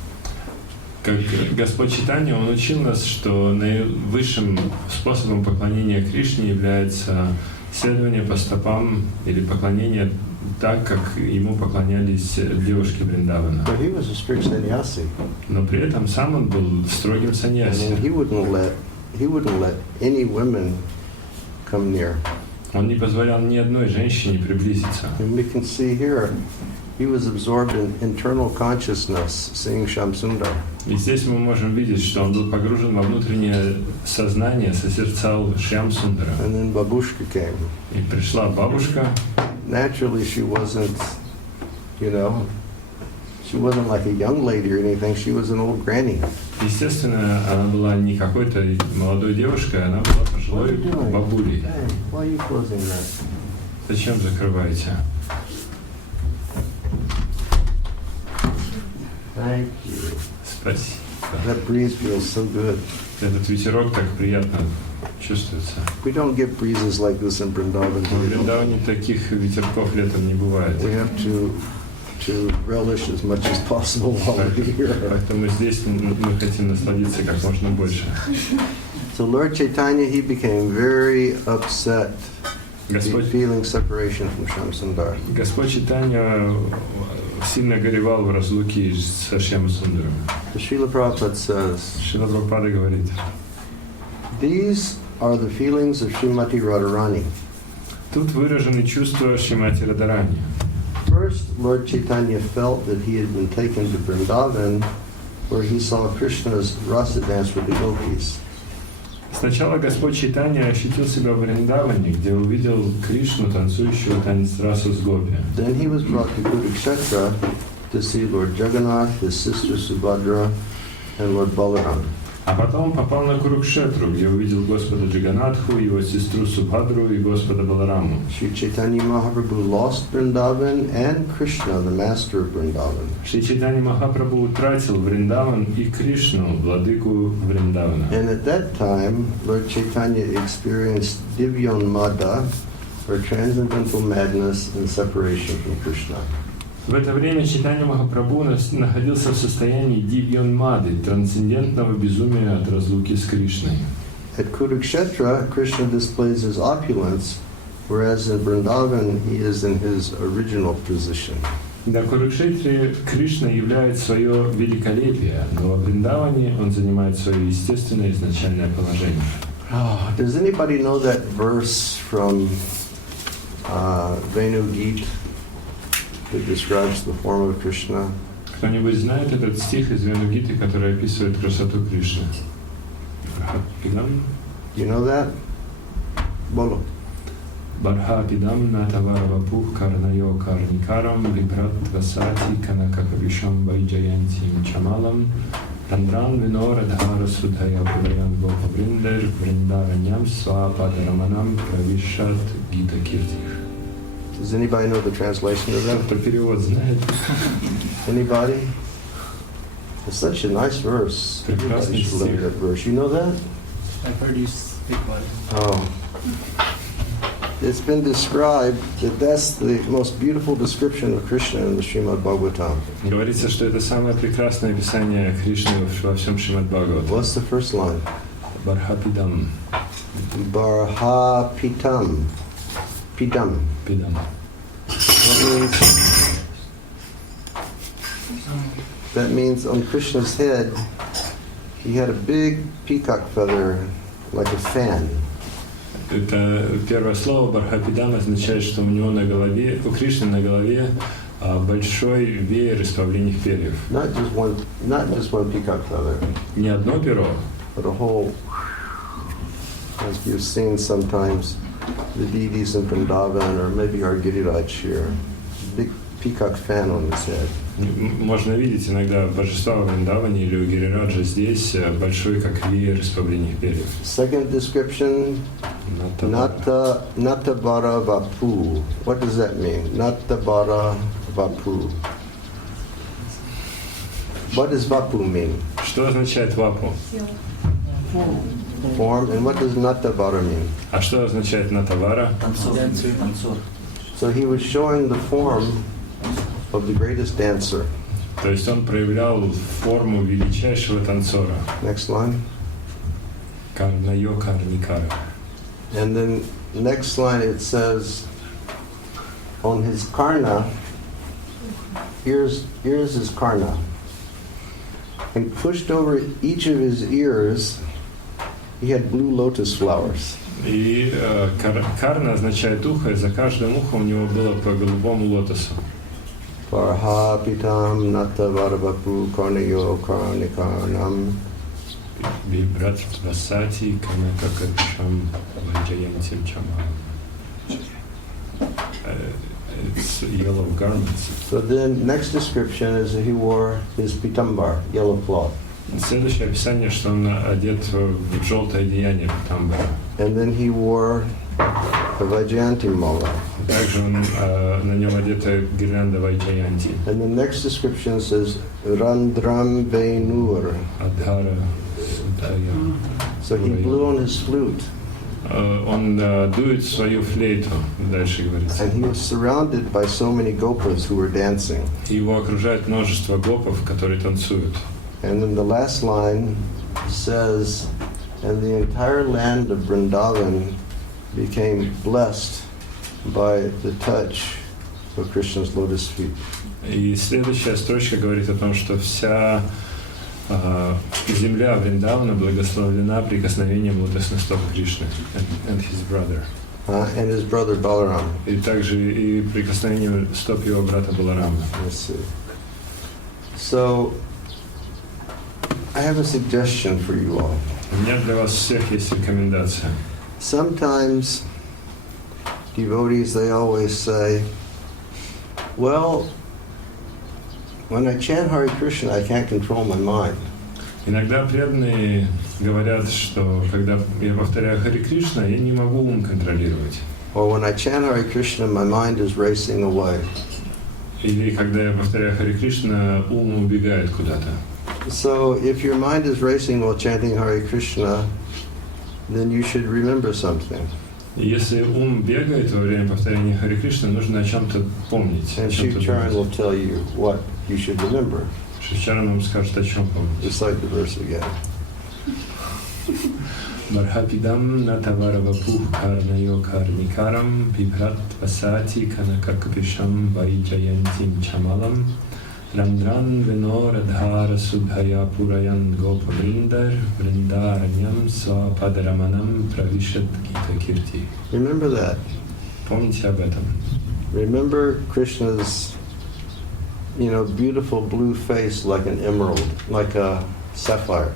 Как Господь Чайтанья, Он учил нас, что наивысшим способом поклонения Кришне является следование по стопам или поклонение так, как ему поклонялись девушки Вриндавана. But he was a strict sannyasi. Но при этом сам он был строгим And саньяси. he wouldn't let any women come near. Он не позволял ни одной женщине приблизиться. And we can see here, he was absorbed in internal consciousness, seeing Shamsundar. И здесь мы можем видеть, что он был погружен во внутреннее сознание, созерцал Шьям-Сундара. And then Babushka came. И пришла бабушка. Naturally, she wasn't, she wasn't like a young lady or anything. She was an old granny. Естественно, она была не какой-то молодой девушкой, она была пожилой бабулей. Hey, why are you closing that? Зачем закрываете? Thank you. Спасибо. That breeze feels so good. Этот ветерок так приятно чувствуется. We don't get breezes like this in Vrindavan. В Вриндаване таких ветерков летом не бывает. We have to relish as much as possible while we're here. Поэтому здесь мы хотим насладиться как можно больше. So Lord Chaitanya, he became very upset, feeling separation from Shamsundar. Господь Чайтанья сильно горевал в разлуке со Шьямсундаром. Srila Prabhupada says, Шрила Прабхупада говорит: these are the feelings of Srimati Radharani. тут выражены чувства Шримати Радарани. First, Lord Chaitanya felt that he had been taken to Vrindavan, where he saw Krishna's rasa dance with the gopis. Сначала Господь Чайтанья ощутил себя в Вриндаване, где увидел Кришну, танцующего танец расу с гопи. Then he was brought to Kurukshetra to see Lord Jagannath, his sister Subhadra, and Lord Balaram. А потом попал на Курукшетру, где увидел Господа Джаганатху, его сестру Субхадру и Господа Балараму. Sri Chaitanya Mahaprabhu lost Vrindavan and Krishna, the master of Vrindavan. Шри Чайтанья Махапрабху утратил Вриндаван и Кришну, владыку Вриндавана. And at that time, Lord Chaitanya experienced Divyonmada, or transcendental madness and separation from Krishna. В это время Чайтанья Махапрабху находился в состоянии дивьон-мады, трансцендентного безумия от разлуки с Кришной. At Kurukshetra, Krishna displays his opulence, whereas in Vrindavan, he is in his original position. На Курукшетре Кришна являет свое великолепие, но во Вриндаване он занимает свое естественное изначальное положение. Does anybody know that verse from Venu Gita that describes the form of Krishna? Кто-нибудь знает этот стих из Вену-гиты, который описывает красоту Кришны? You know that? Bolo. Бархапидам натаварвапух карнайо карникарам випратвасати канакакавишам вайджаянтим чамалам тандран винорадхара судхая пудаян гопавриндер вриндараням свападараманам правишат гита киртих. Does anybody know the translation of that? Кто перевод знает? Anybody? It's such a nice verse. Everybody should learn that verse. You know that? I've heard you speak about it. Oh. it's been described that that's the most beautiful description of Krishna in the Srimad Bhagavatam. Говорится, что это самое прекрасное описание Кришны во всем Шримад Бхагаватам. What's the first line? Бархапидам. Barhapitam. Pitam. Пидам. That means on Krishna's head, he had a big peacock feather, like a fan. Это первое слово Бархапидам означает, что у него на голове, у Кришны на голове большой веер из павлиньих перьев. Not just one peacock feather, Не одно перо, but a whole, as you've seen sometimes, the deities in Vrindavan or maybe our Giriraj here, big peacock fan on his head. Можно видеть иногда божества в Вриндаване или у Гирираджа здесь большой, как веер из павлиньих перьев. Second description, Natabara Vapu. What does that mean? Natabara Vapu. What does Vapu mean? Что означает вапу? Form. And what does Natabara mean? А что означает натавара? Танцор. So he was showing the form of the greatest dancer. То есть он проявлял форму величайшего танцора. Next line. Карнайо карникара. And then next line it says, on his karna, ears is karna. And pushed over each of his ears, he had blue lotus flowers. И карна означает ухо, и за каждым ухом у него было по голубому лотосу. Parhapitam natavarabapu karnayo karnikarnam. Бибрат васати канака карпишам ваджаянтим чамам. It's yellow garments. So then next description is that he wore his pitambar, yellow cloth. Следующее описание, что он одет в желтое одеяние питамбара. And then he wore a Vaijayanti mala. Также он, на нем одета гирлянда Вайджаянти. And the next description says Randram Venur. Адхара Судая. So he blew on his flute. Он дует свою флейту, дальше говорится. And he was surrounded by so many gopas who were dancing. Его окружает множество гопов, которые танцуют. And then the last line says, and the entire land of Vrindavan became blessed by the touch of Krishna's lotus feet. И следующая строчка говорит о том, что вся земля Вриндавана благословлена прикосновением лотосных стоп Кришны and his brother. And his brother Balaram. И также и прикосновением стоп его брата Баларама. Let's see. So, I have a suggestion for you all. У меня для вас всех есть рекомендация. Sometimes devotees, they always say, well, when I chant Hare Krishna, I can't control my mind. Иногда преданные говорят, что когда я повторяю Харе Кришна, я не могу ум контролировать. Or when I chant Hare Krishna, my mind is racing away. Или когда я повторяю Харе Кришна, ум убегает куда-то. So if your mind is racing while chanting Hare Krishna, then you should remember something. И если ум бегает во время повторения Харе Кришны, нужно о чем-то помнить. And Shiv Charan will tell you what you should remember. Шивчаран вам скажет, о чем помнить. Recite the verse again. Бархапидам натаваравапух карнайо карникарам бибрат васати канакакапишам вайджаянтим чамалам Randraн Venoradhara Subhaya Purayan Gopa Vrindar Vrindaranyam Swapadaramanam Pravishat Gita Kirti. Remember that. Помните об этом. Remember Krishna's, beautiful blue face like an emerald, like a sapphire.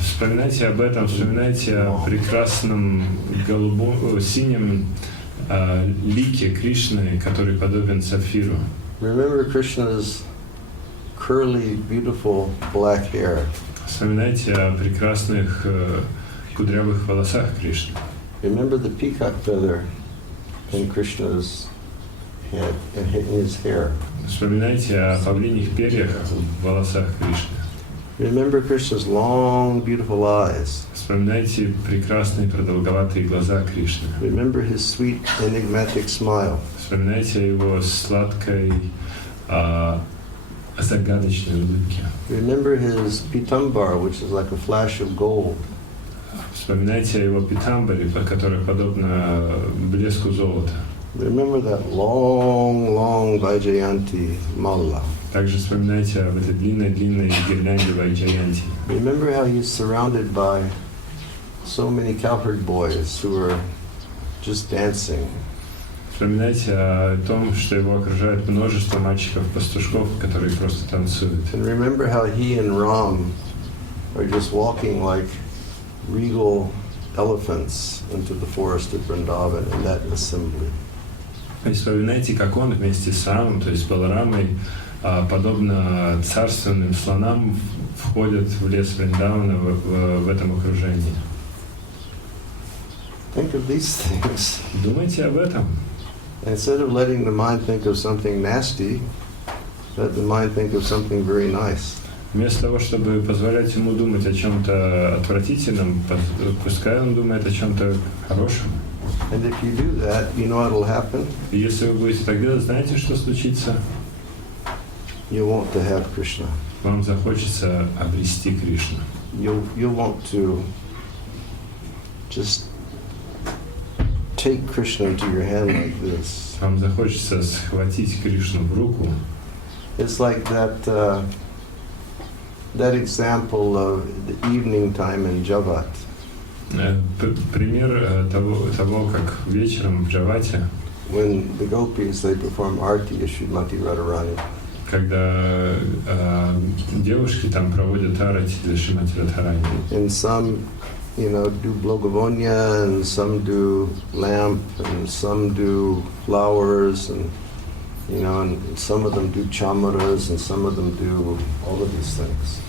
Вспоминайте об этом, вспоминайте о прекрасном синем лике Кришны, который подобен сапфиру. Remember Krishna's curly, beautiful black hair. Вспоминайте о прекрасных кудрявых волосах Кришны. Remember the peacock feather in Krishna's head, in his hair. Вспоминайте о павлиньих перьях в волосах Кришны. Remember Krishna's long, beautiful eyes. Вспоминайте прекрасные продолговатые глаза Кришны. Remember his sweet, enigmatic smile. Вспоминайте его сладкой, загадочной улыбки. Remember his pitambar, which is like a flash of gold. Вспоминайте о его питамбаре, который подобно блеску золота. Remember that long, long Vaijayanti mala. Также вспоминайте об этой длинной-длинной гирлянде Вайджаянти. Remember how he's surrounded by so many cowherd boys who are just dancing. Вспоминайте о том, что его окружает множество мальчиков-пастушков, которые просто танцуют. And remember how he and Ram are just walking like regal elephants into the forest of Vrindavan in that assembly. И вспоминайте, как он вместе с Рамом, то есть Баларамой, подобно царственным слонам, входят в лес Вриндавана в этом окружении. Think of these things. Думайте об этом. Instead of letting the mind think of something nasty, let the mind think of something very nice. Вместо того, чтобы позволять ему думать о чем-то отвратительном, пускай он думает о чем-то хорошем. And if you do that, you know what will happen? И если вы будете так делать, знаете, что случится? You want to have Krishna. Вам захочется обрести Кришну. You'll want to just take Krishna into your hand like this. Вам захочется схватить Кришну в руку. It's like that example of the evening time in Javat. Пример того, как вечером в Джавате, When the gopis, they perform arti as Srimati Radharani. когда девушки там проводят арати для Шримати Радхарани. And some, do Blogavonya, and some do lamp, and some do flowers, and and some of them do chamaras, and some of them do all of these things.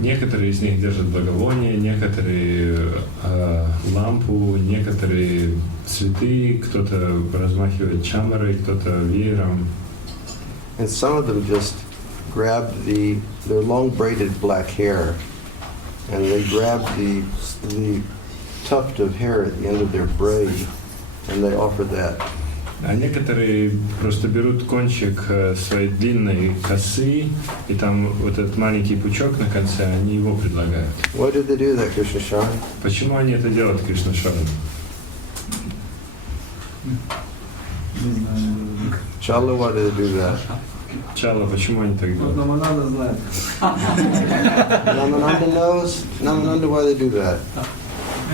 Некоторые из них держат благовоние, некоторые лампу, некоторые цветы, кто-то размахивает чамарой, кто-то веером. And some of them just grab their long braided black hair, and they grab the tuft of hair at the end of their braid, and they offer that. А некоторые просто берут кончик своей длинной косы, и там вот этот маленький пучок на конце, они его предлагают. Why did they do that, Krishna Sharan? Почему они это делают, Кришна Шаран? Не знаю. Chala, why did they do that? Чала, почему они так делают? Намананда знает. Namananda knows? Namananda, why they do that?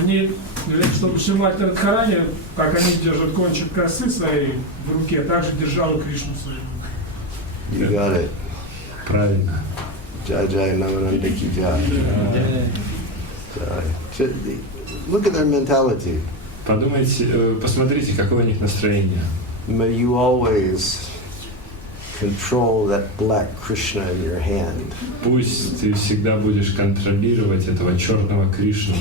Они говорят, чтобы Шримати Радхарани, как они держат кончик косы своей в руке, так же держала Кришну в своей руке. You got it. Правильно. Jai Jai Namananda ki jai. Jai. Look at their mentality. Подумайте, посмотрите, какое у них настроение. May you always control that black Krishna in your hand. Пусть ты всегда будешь контролировать этого черного Кришну,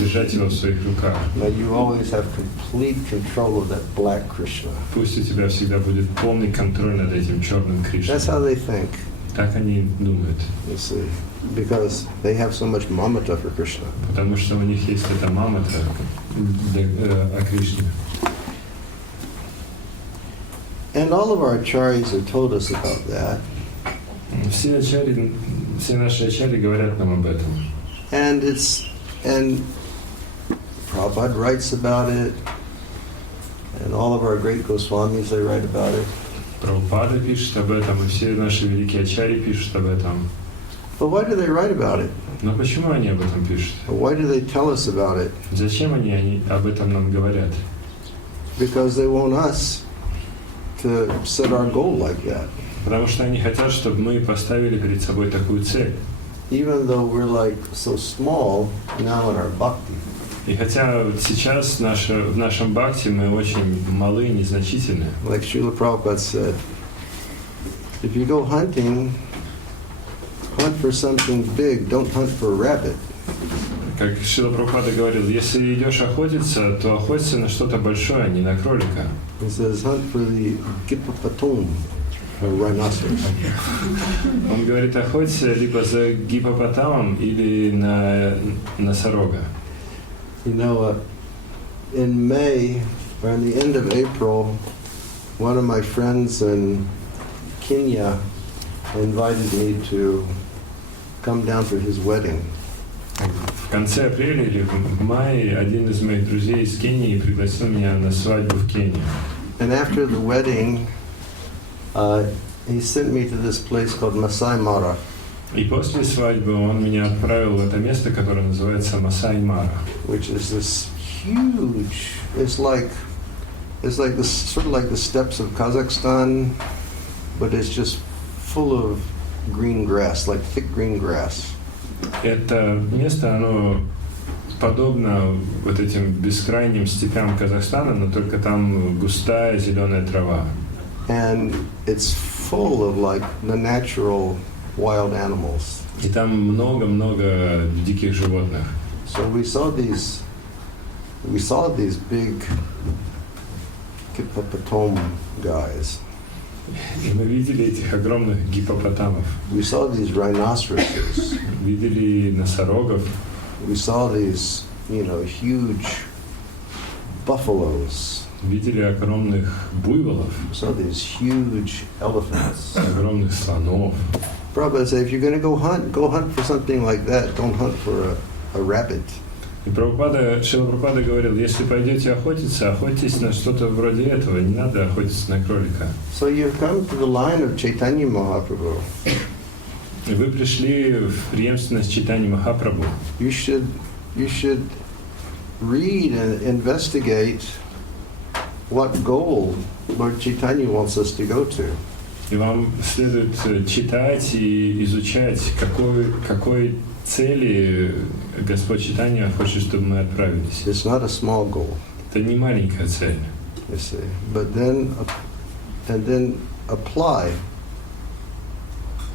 держать его в своих руках. May you always have complete control of that black Krishna. Пусть у тебя всегда будет полный контроль над этим черным Кришной. That's how they think, Так они думают. you see, because they have so much mamata for Krishna. Потому что у них есть эта мамата о Кришне. And all of our acharyas have told us about that. Все наши ачари говорят нам об этом. And Prabhupada writes about it, and all of our great Goswamis, they write about it. Прабхупада пишет об этом, и все наши великие ачари пишут об этом. But why do they write about it? Но почему они об этом пишут? Why do they tell us about it? Зачем они об этом нам говорят? Because they want us to set our goal like that. Потому что они хотят, чтобы мы поставили перед собой такую цель. Even though we're like so small now in our bhakti. И хотя сейчас в нашем бхакти мы очень малы и незначительны. Like Srila Prabhupada said, if you go hunting, hunt for something big, don't hunt for a rabbit. Как Шрила Прабхупада говорил, если идешь охотиться, то охотиться на что-то большое, а не на кролика. He says, hunt for the Gipapatum. rhinoceros. Он говорит, охоться либо за гипопотамом или на носорога. You know, in May, or in the end of April, one of my friends in Kenya invited me to come down for his wedding. В конце апреля или в мае один из моих друзей из Кении пригласил меня на свадьбу в Кению. And after the wedding, he sent me to this place called Masai Mara. И после свадьбы он меня отправил в это место, которое называется Масай-Мара. Which is this huge. It's like this sort of like the steppes of Kazakhstan, but it's just full of green grass, like thick green grass. Это место, оно подобно вот этим бескрайним степям Казахстана, но только там густая зеленая трава. And it's full of like the natural wild animals. И там много-много диких животных. So we saw these big hippopotam guys. И мы видели этих огромных гипопотамов. We saw these rhinoceroses. Видели носорогов. We saw these, huge buffaloes. Видели огромных буйволов. We saw these huge elephants. Огромных слонов. Prabhupada said, if you're going to go hunt for something like that. Don't hunt for a rabbit. И Шрила Прабхупада говорил, если пойдете охотиться, охотитесь на что-то вроде этого, не надо охотиться на кролика. So you've come to the line of Chaitanya Mahaprabhu. И вы пришли в преемственность Чайтаньи Махапрабху. You should read and investigate what goal Lord Chaitanya wants us to go to. И вам следует читать и изучать, какой цели Господь Чайтанья хочет, чтобы мы отправились. It's not a small goal, Это не маленькая цель. you see. But then apply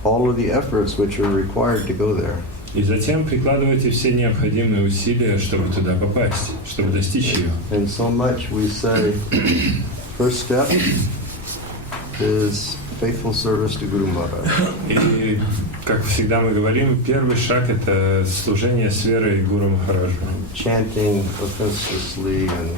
all of the efforts which are required to go there. И затем прикладывайте все необходимые усилия, чтобы туда попасть, чтобы достичь ее. And so much we say, first step is faithful service to Guru Maharaj. И, как всегда мы говорим, первый шаг – это служение с верой Гуру Махараджу. Chanting offenselessly and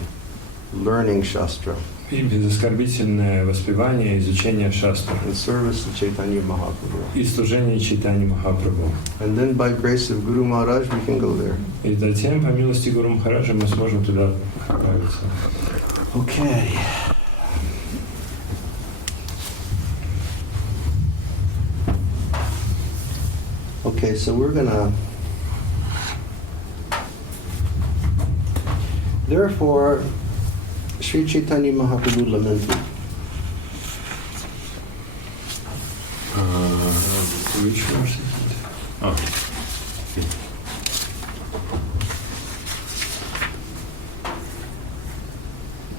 learning Shastra. И безоскорбительное воспевание, изучение шастры. And service to Chaitanya Mahaprabhu. И служение Чайтаньи Махапрабху. And then by grace of Guru Maharaj we can go there. И затем, по милости Гуру Махараджа, мы сможем туда отправиться. Okay. Okay, so we're gonna. Therefore, Sri Chaitanya Mahaprabhu lamented. Which verse is it? Oh.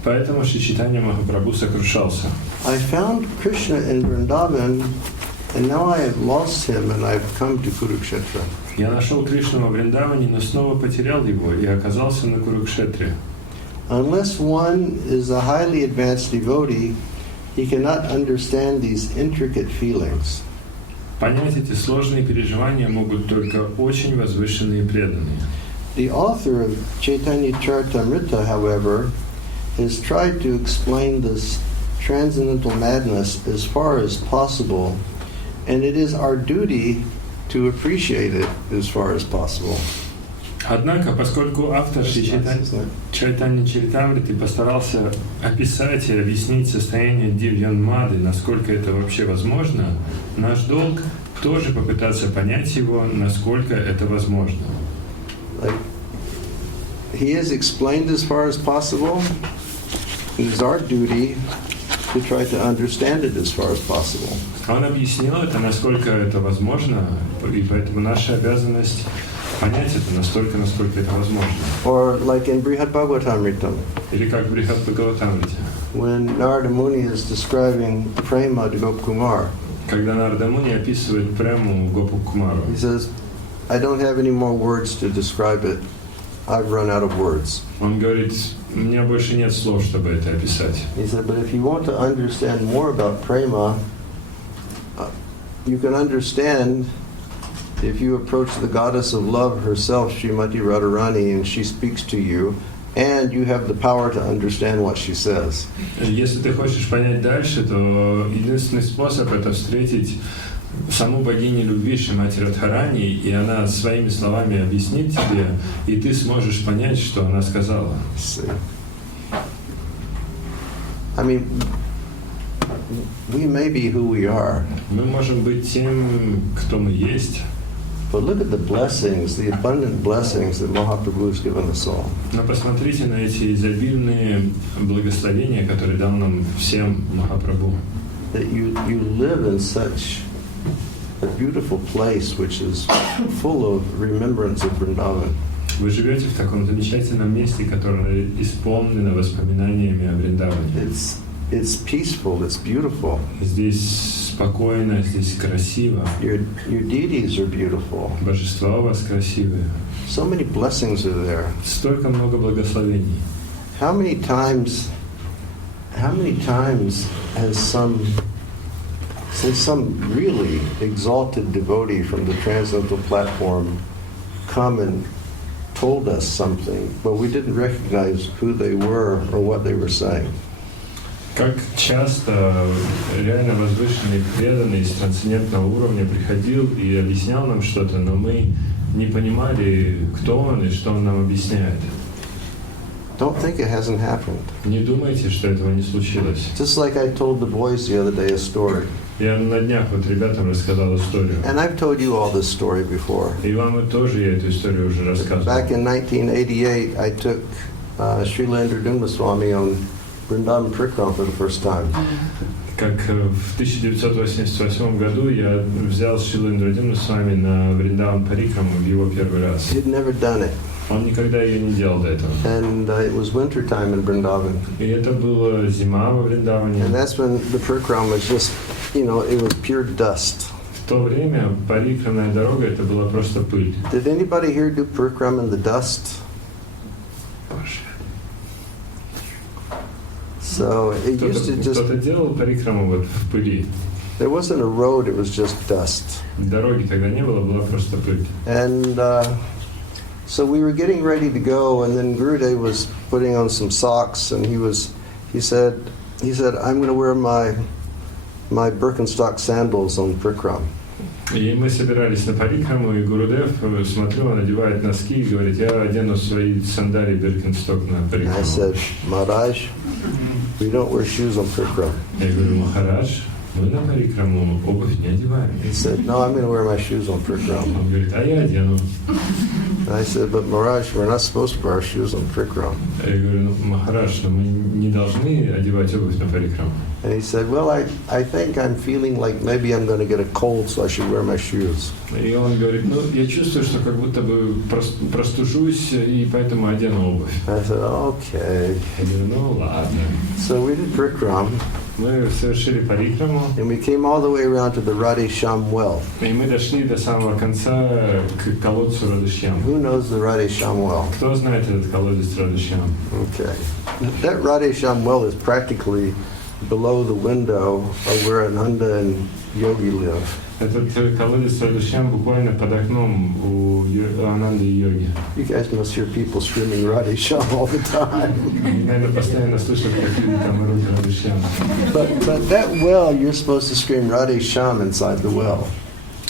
Поэтому Шри Чайтанья Махапрабху сокрушался. I found Krishna in Vrindavan, and now I have lost him, and I've come to Kurukshetra. Я нашел Кришну во Вриндаване, но снова потерял его и оказался на Курукшетре. Unless one is a highly advanced devotee, he cannot understand these intricate feelings. Понять эти сложные переживания могут только очень возвышенные преданные. The author of Chaitanya Charitamrita, however, has tried to explain this transcendental madness as far as possible, and it is our duty to appreciate it as far as possible. Однако, поскольку автор Чайтаньи Чаритамриты постарался описать и объяснить состояние Дивьянмады, насколько это вообще возможно, наш долг тоже попытаться понять его, насколько это возможно. Like, he has explained as far as possible. It is our duty to try to understand it as far as possible. Он объяснил это, насколько это возможно, и поэтому наша обязанность понять это настолько, насколько это возможно. Or like in Brihad Bhagavatamrita, Или как в Брихат Бхагаватамрите, when Narada Muni is describing prema to Gopkumar, когда Нарада Муни описывает прему Гопу Кумару. he says, I don't have any more words to describe it. I've run out of words. Он говорит, у меня больше нет слов, чтобы это описать. He said, but if you want to understand more about prema, you can understand if you approach the goddess of love herself, Srimati Radharani, and she speaks to you, and you have the power to understand what she says. Если ты хочешь понять дальше, то единственный способ это встретить саму богиню любви Шримати Радхарани, и она своими словами объяснит тебе, и ты сможешь понять, что она сказала. See. I mean, we may be who we are, Мы можем быть тем, кто мы есть, but look at the blessings, the abundant blessings that Mahaprabhu has given us all. но посмотрите на эти изобильные благословения, которые дал нам всем Махапрабху. That you live in such a beautiful place which is full of remembrance of Vrindavan. Вы живете в таком замечательном месте, которое исполнено воспоминаниями о Вриндаване. It's peaceful, it's beautiful. Здесь спокойно, здесь красиво. Your deities are beautiful. Божества у вас красивые. So many blessings are there. Столько много благословений. How many times has some really exalted devotee from the transcendental platform come and told us something, but we didn't recognize who they were or what they were saying? Как часто реально возвышенный преданный из трансцендентного уровня приходил и объяснял нам что-то, но мы не понимали, кто он и что он нам объясняет. Don't think it hasn't happened. Не думайте, что этого не случилось. Just like I told the boys the other day a story. Я на днях вот ребятам рассказал историю. And I've told you all this story before. И вам тоже я эту историю уже рассказывал. Back in 1988, I took Srila Indraduma Swami on Vrindavan Prikram for the first time. Как в 1988 году я взял Шрилу Индрадимну с вами на Вриндаван Парикраму в его первый раз. He'd never done it. Он никогда ее не делал до этого. And it was winter time in Vrindavan. И это была зима во Вриндаване. And that's when the Prikram was just, it was pure dust. В то время парикрамная дорога это была просто пыль. Did anybody here do Prikram in the dust? So it used to just... Кто-то делал парикраму вот в пыли. There wasn't a road, it was just dust. Дороги тогда не было, была просто пыль. And so we were getting ready to go, and then Gurudev was putting on some socks, and he said, I'm going to wear my Birkenstock sandals on Prikram. И мы собирались на парикраму, и Гурудев, смотрю, он надевает носки и говорит, я одену свои сандалии Birkenstock на I парикраму. said, Maharaj, we don't wear shoes on Prikram. Я говорю, Махарадж, мы на парикраму обувь не одеваем. He said, no, I'm going to wear my shoes on Prikram. Он говорит, а я одену. And I said, but Maharaj, we're not supposed to wear our shoes on Prikram. Я говорю, Махарадж, мы не должны одевать обувь на парикраму. And he said, well, I think I'm feeling like maybe I'm going to get a cold, so I should wear my shoes. И он говорит, я чувствую, что как будто бы простужусь, и поэтому одену обувь. I said, okay. Я говорю, ладно. So we did Prikram, Мы совершили парикраму, and we came all the way around to the Radhe Shyam well. и мы дошли до самого конца к колодцу Радышьям. Who knows the Radhe Shyam well? Кто знает этот колодец Радышьям? Okay. That Radhe Shyam well is practically below the window of where Ananda and Yogi live. Этот колодец Радышьям буквально под окном у Ананды и Йоги. You guys must hear people screaming Radhe Shyam all the time. Наверное, постоянно слышат, как люди там орут Радышьям. But that well, you're supposed to scream Radhe Shyam inside the well.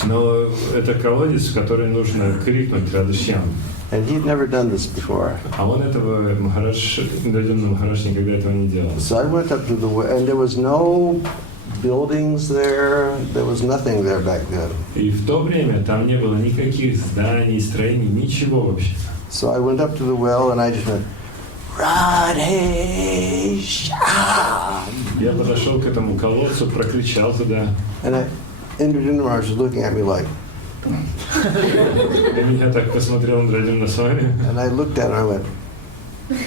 Но это колодец, в который нужно крикнуть Радышьям. And he'd never done this before. А он этого, Махарадж, Индрадимна Махарадж никогда этого не делал. So I went up to the well, and there was no buildings there. There was nothing there back then. И в то время там не было никаких зданий, строений, ничего вообще. So I went up to the well, and I just went, Radhe Shyam. Я подошел к этому колодцу, прокричал туда. And Indradimna Maharaj was looking at me like, На меня так посмотрел Индрадимна Свами. and I looked at him, I went,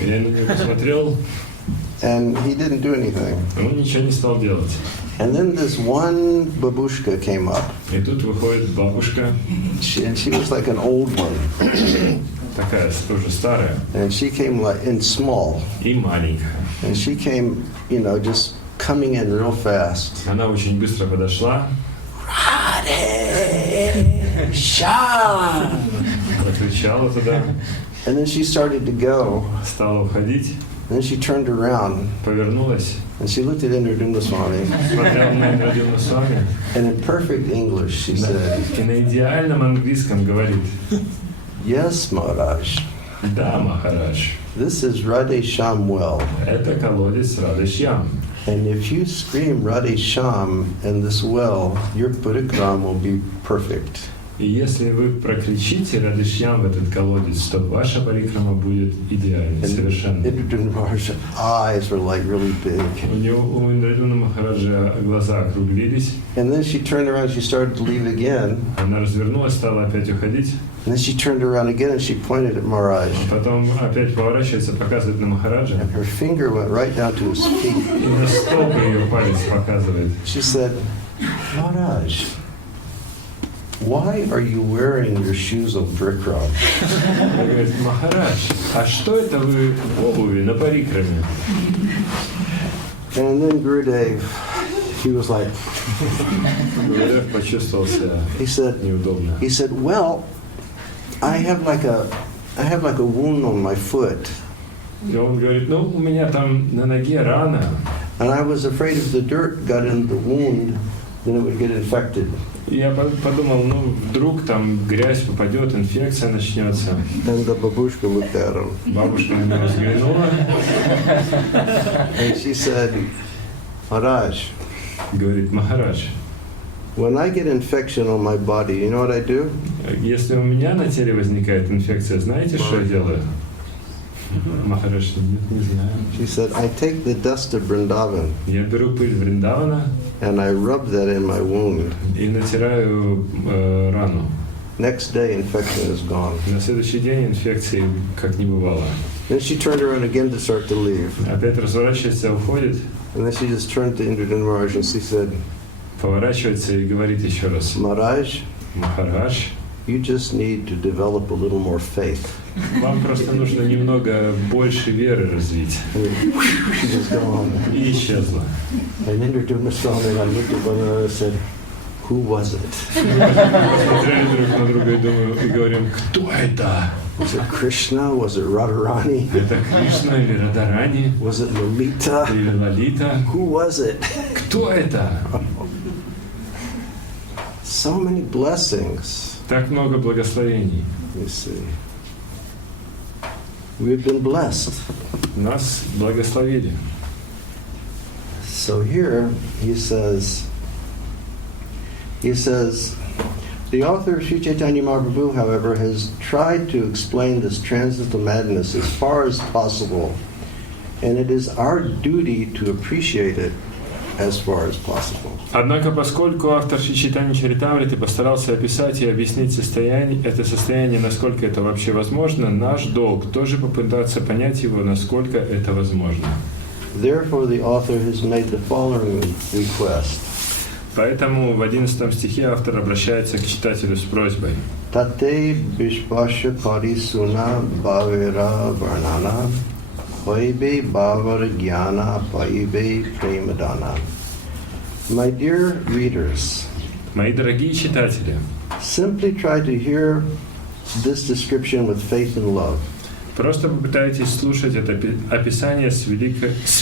Я на него посмотрел, and he didn't do anything. он ничего не стал делать. And then this one babushka came up, И тут выходит бабушка, and she was like an old one, такая уже старая and she came like in small, и маленькая. and she came, just coming in real fast. Она очень быстро подошла. Radhe Shyam. Отвечала туда, And then she started to go. стала уходить, And then she turned around повернулась, and she looked at Indradumna Swami. смотрела на Индрадюмну Свами, And in perfect English, she said, и на идеальном английском говорит: "Yes, Maharaj, да, Махарадж, this is Radhe Shyam well. это колодец Радешьям. And if you scream Radhe Shyam in this well, your parikram will be perfect." И если вы прокричите Радешьям в этот колодец, то ваша парикрама будет идеальной, совершенной. Indradumna Maharaj's eyes were like really big. У Индрадюмны Махараджа глаза округлились, And then she turned around, she started to leave again. она развернулась, стала опять уходить, And then she turned around again and she pointed at Maharaj. потом опять поворачивается, показывает на Махараджа, And her finger went right down to his feet. и на столб ее палец показывает. She said, "Maharaj, why are you wearing your shoes of Brikram?" Она говорит: Махарадж, а что это вы в обуви на парикраме? And then Gurudev, he was like, Гурудев почувствовал себя he said, неудобно. well, I have like a wound on my foot. И он говорит: ну, у меня там на ноге рана, And I was afraid if the dirt got in the wound, then it would get infected. и я подумал, ну, вдруг там грязь попадет, инфекция начнется. And the babushka looked at him. Бабушка на него взглянула, And she said, "Maharaj, говорит: Махарадж, when I get infection on my body, you know what I do? если у меня на теле возникает инфекция, знаете, что я делаю? Махарадж: нет, не знаю. She said, I take the dust of Vrindavan Я беру пыль Вриндавана and I rub that in my wound. и натираю рану. Next day, infection is gone." На следующий день инфекции как не бывало. Then she turned around again to start to leave. Опять разворачивается, уходит, And then she just turned to Indradumna Maharaj and she said, поворачивается и говорит еще раз: "Maharaj, Махарадж, you just need to develop a little more faith." вам просто нужно немного больше веры развить. And then, she was gone. И исчезла. And Indradumna Swami and I looked at one another and said, "Who was it? Посмотрели друг на друга и говорим: кто это? Was it Krishna? Was it Radharani? Это Кришна или Радарани? Was it Lalita? Или Лалита? Who was it?" Кто это? So many blessings. Так много благословений. You see. We've been blessed. Нас благословили. So here he says, the author of Sri Chaitanya Mahaprabhu, however, has tried to explain this transcendental madness as far as possible, and it is our duty to appreciate it as far as possible. Однако, поскольку автор Шри Чайтанья Чаритамриты постарался описать и объяснить это состояние, насколько это вообще возможно, наш долг тоже попытаться понять его, насколько это возможно. Therefore, the author has made the following request. Поэтому в 11 стихе автор обращается к читателю с просьбой: Tate Vishvasya Parisuna Bhavera Varnana Hoibe Bhavar Jnana Paibe Premadana. My dear readers, мои дорогие читатели, simply try to hear this description with faith and love. просто попытайтесь слушать это описание с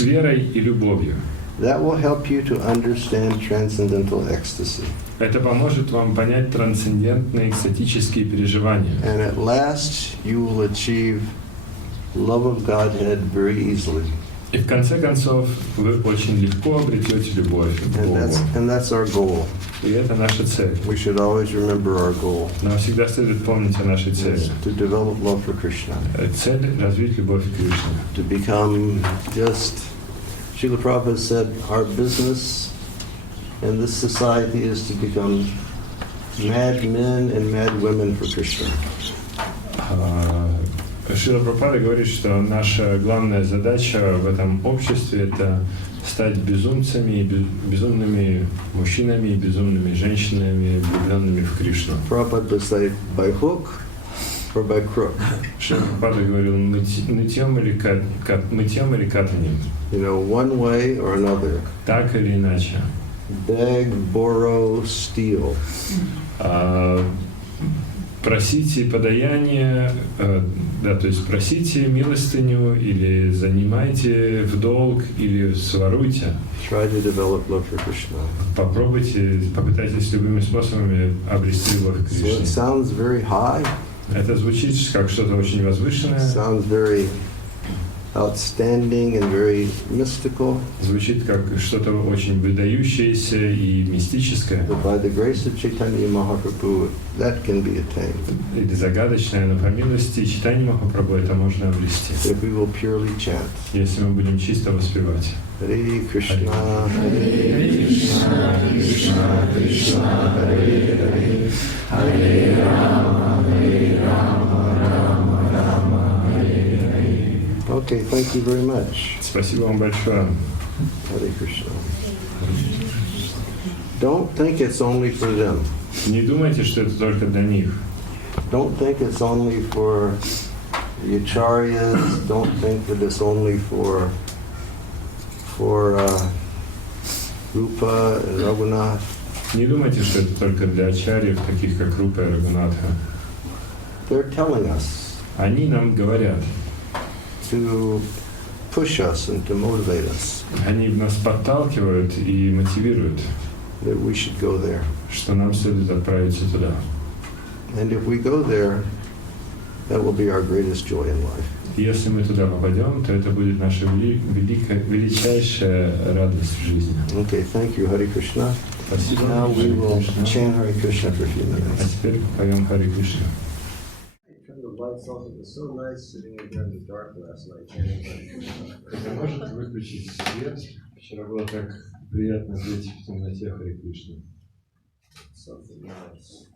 верой и любовью. That will help you to understand transcendental ecstasy. Это поможет вам понять трансцендентные экстатические переживания. And at last you will achieve love of Godhead very easily. И в конце концов вы очень легко обретете любовь к Богу. And that's our goal. И это наша цель. We should always remember our goal. Нам всегда следует помнить о нашей цели. To develop love for Krishna. Цель – развить любовь к Кришне. To become just, Srila Prabhupada said, our business in this society is to become mad men and mad women for Krishna. Шрила Прабхупада говорит, что наша главная задача в этом обществе – это стать безумцами, безумными мужчинами и безумными женщинами, влюбленными в Кришну. Prabhupada would say, by hook or by crook. Шрила Прабхупада говорил: мытьем или катанием. You know, one way or another. Так или иначе. Beg, borrow, steal. Просите подаяние, да, то есть просите милостыню или занимайте в долг или своруйте. Try to develop love for Krishna. Попытайтесь любыми способами обрести любовь к So Кришне. it sounds very high. Это звучит как что-то очень возвышенное, Sounds very outstanding and very mystical. звучит как что-то очень выдающееся и мистическое, But by the grace of Chaitanya Mahaprabhu, that can be attained. или загадочное, но по милости Чайтаньи Махапрабху это можно обрести, If we will purely chant. если мы будем чисто воспевать. Hare Krishna, Hare Krishna, Krishna Krishna, Hare Hare, Hare Rama, Rama Rama, Hare Hare. Okay, thank you very much. Спасибо вам большое. Hare Krishna. Don't think it's only for them. Не думайте, что это только для них. Don't think it's only for the acharyas. Don't think that it's only for Rupa and Raghunath. Не думайте, что это только для ачарьев, таких как Рупа и Рагунатха. They're telling us Они нам говорят, to push us and to motivate us они нас подталкивают и мотивируют, that we should go there. что нам следует отправиться туда. And if we go there, that will be our greatest joy in life. Если мы туда попадем, то это будет наша величайшая радость в жизни. Okay, thank you, Hare Krishna. Спасибо. Now we will chant Hare Krishna for a few А minutes. теперь поем Хари Кришна. Turn the lights off. It was so nice sitting in here in the dark last night chanting Hare Krishna. Кто может выключить свет? Вчера было так приятно жить в темноте Хари Кришны. Something nice.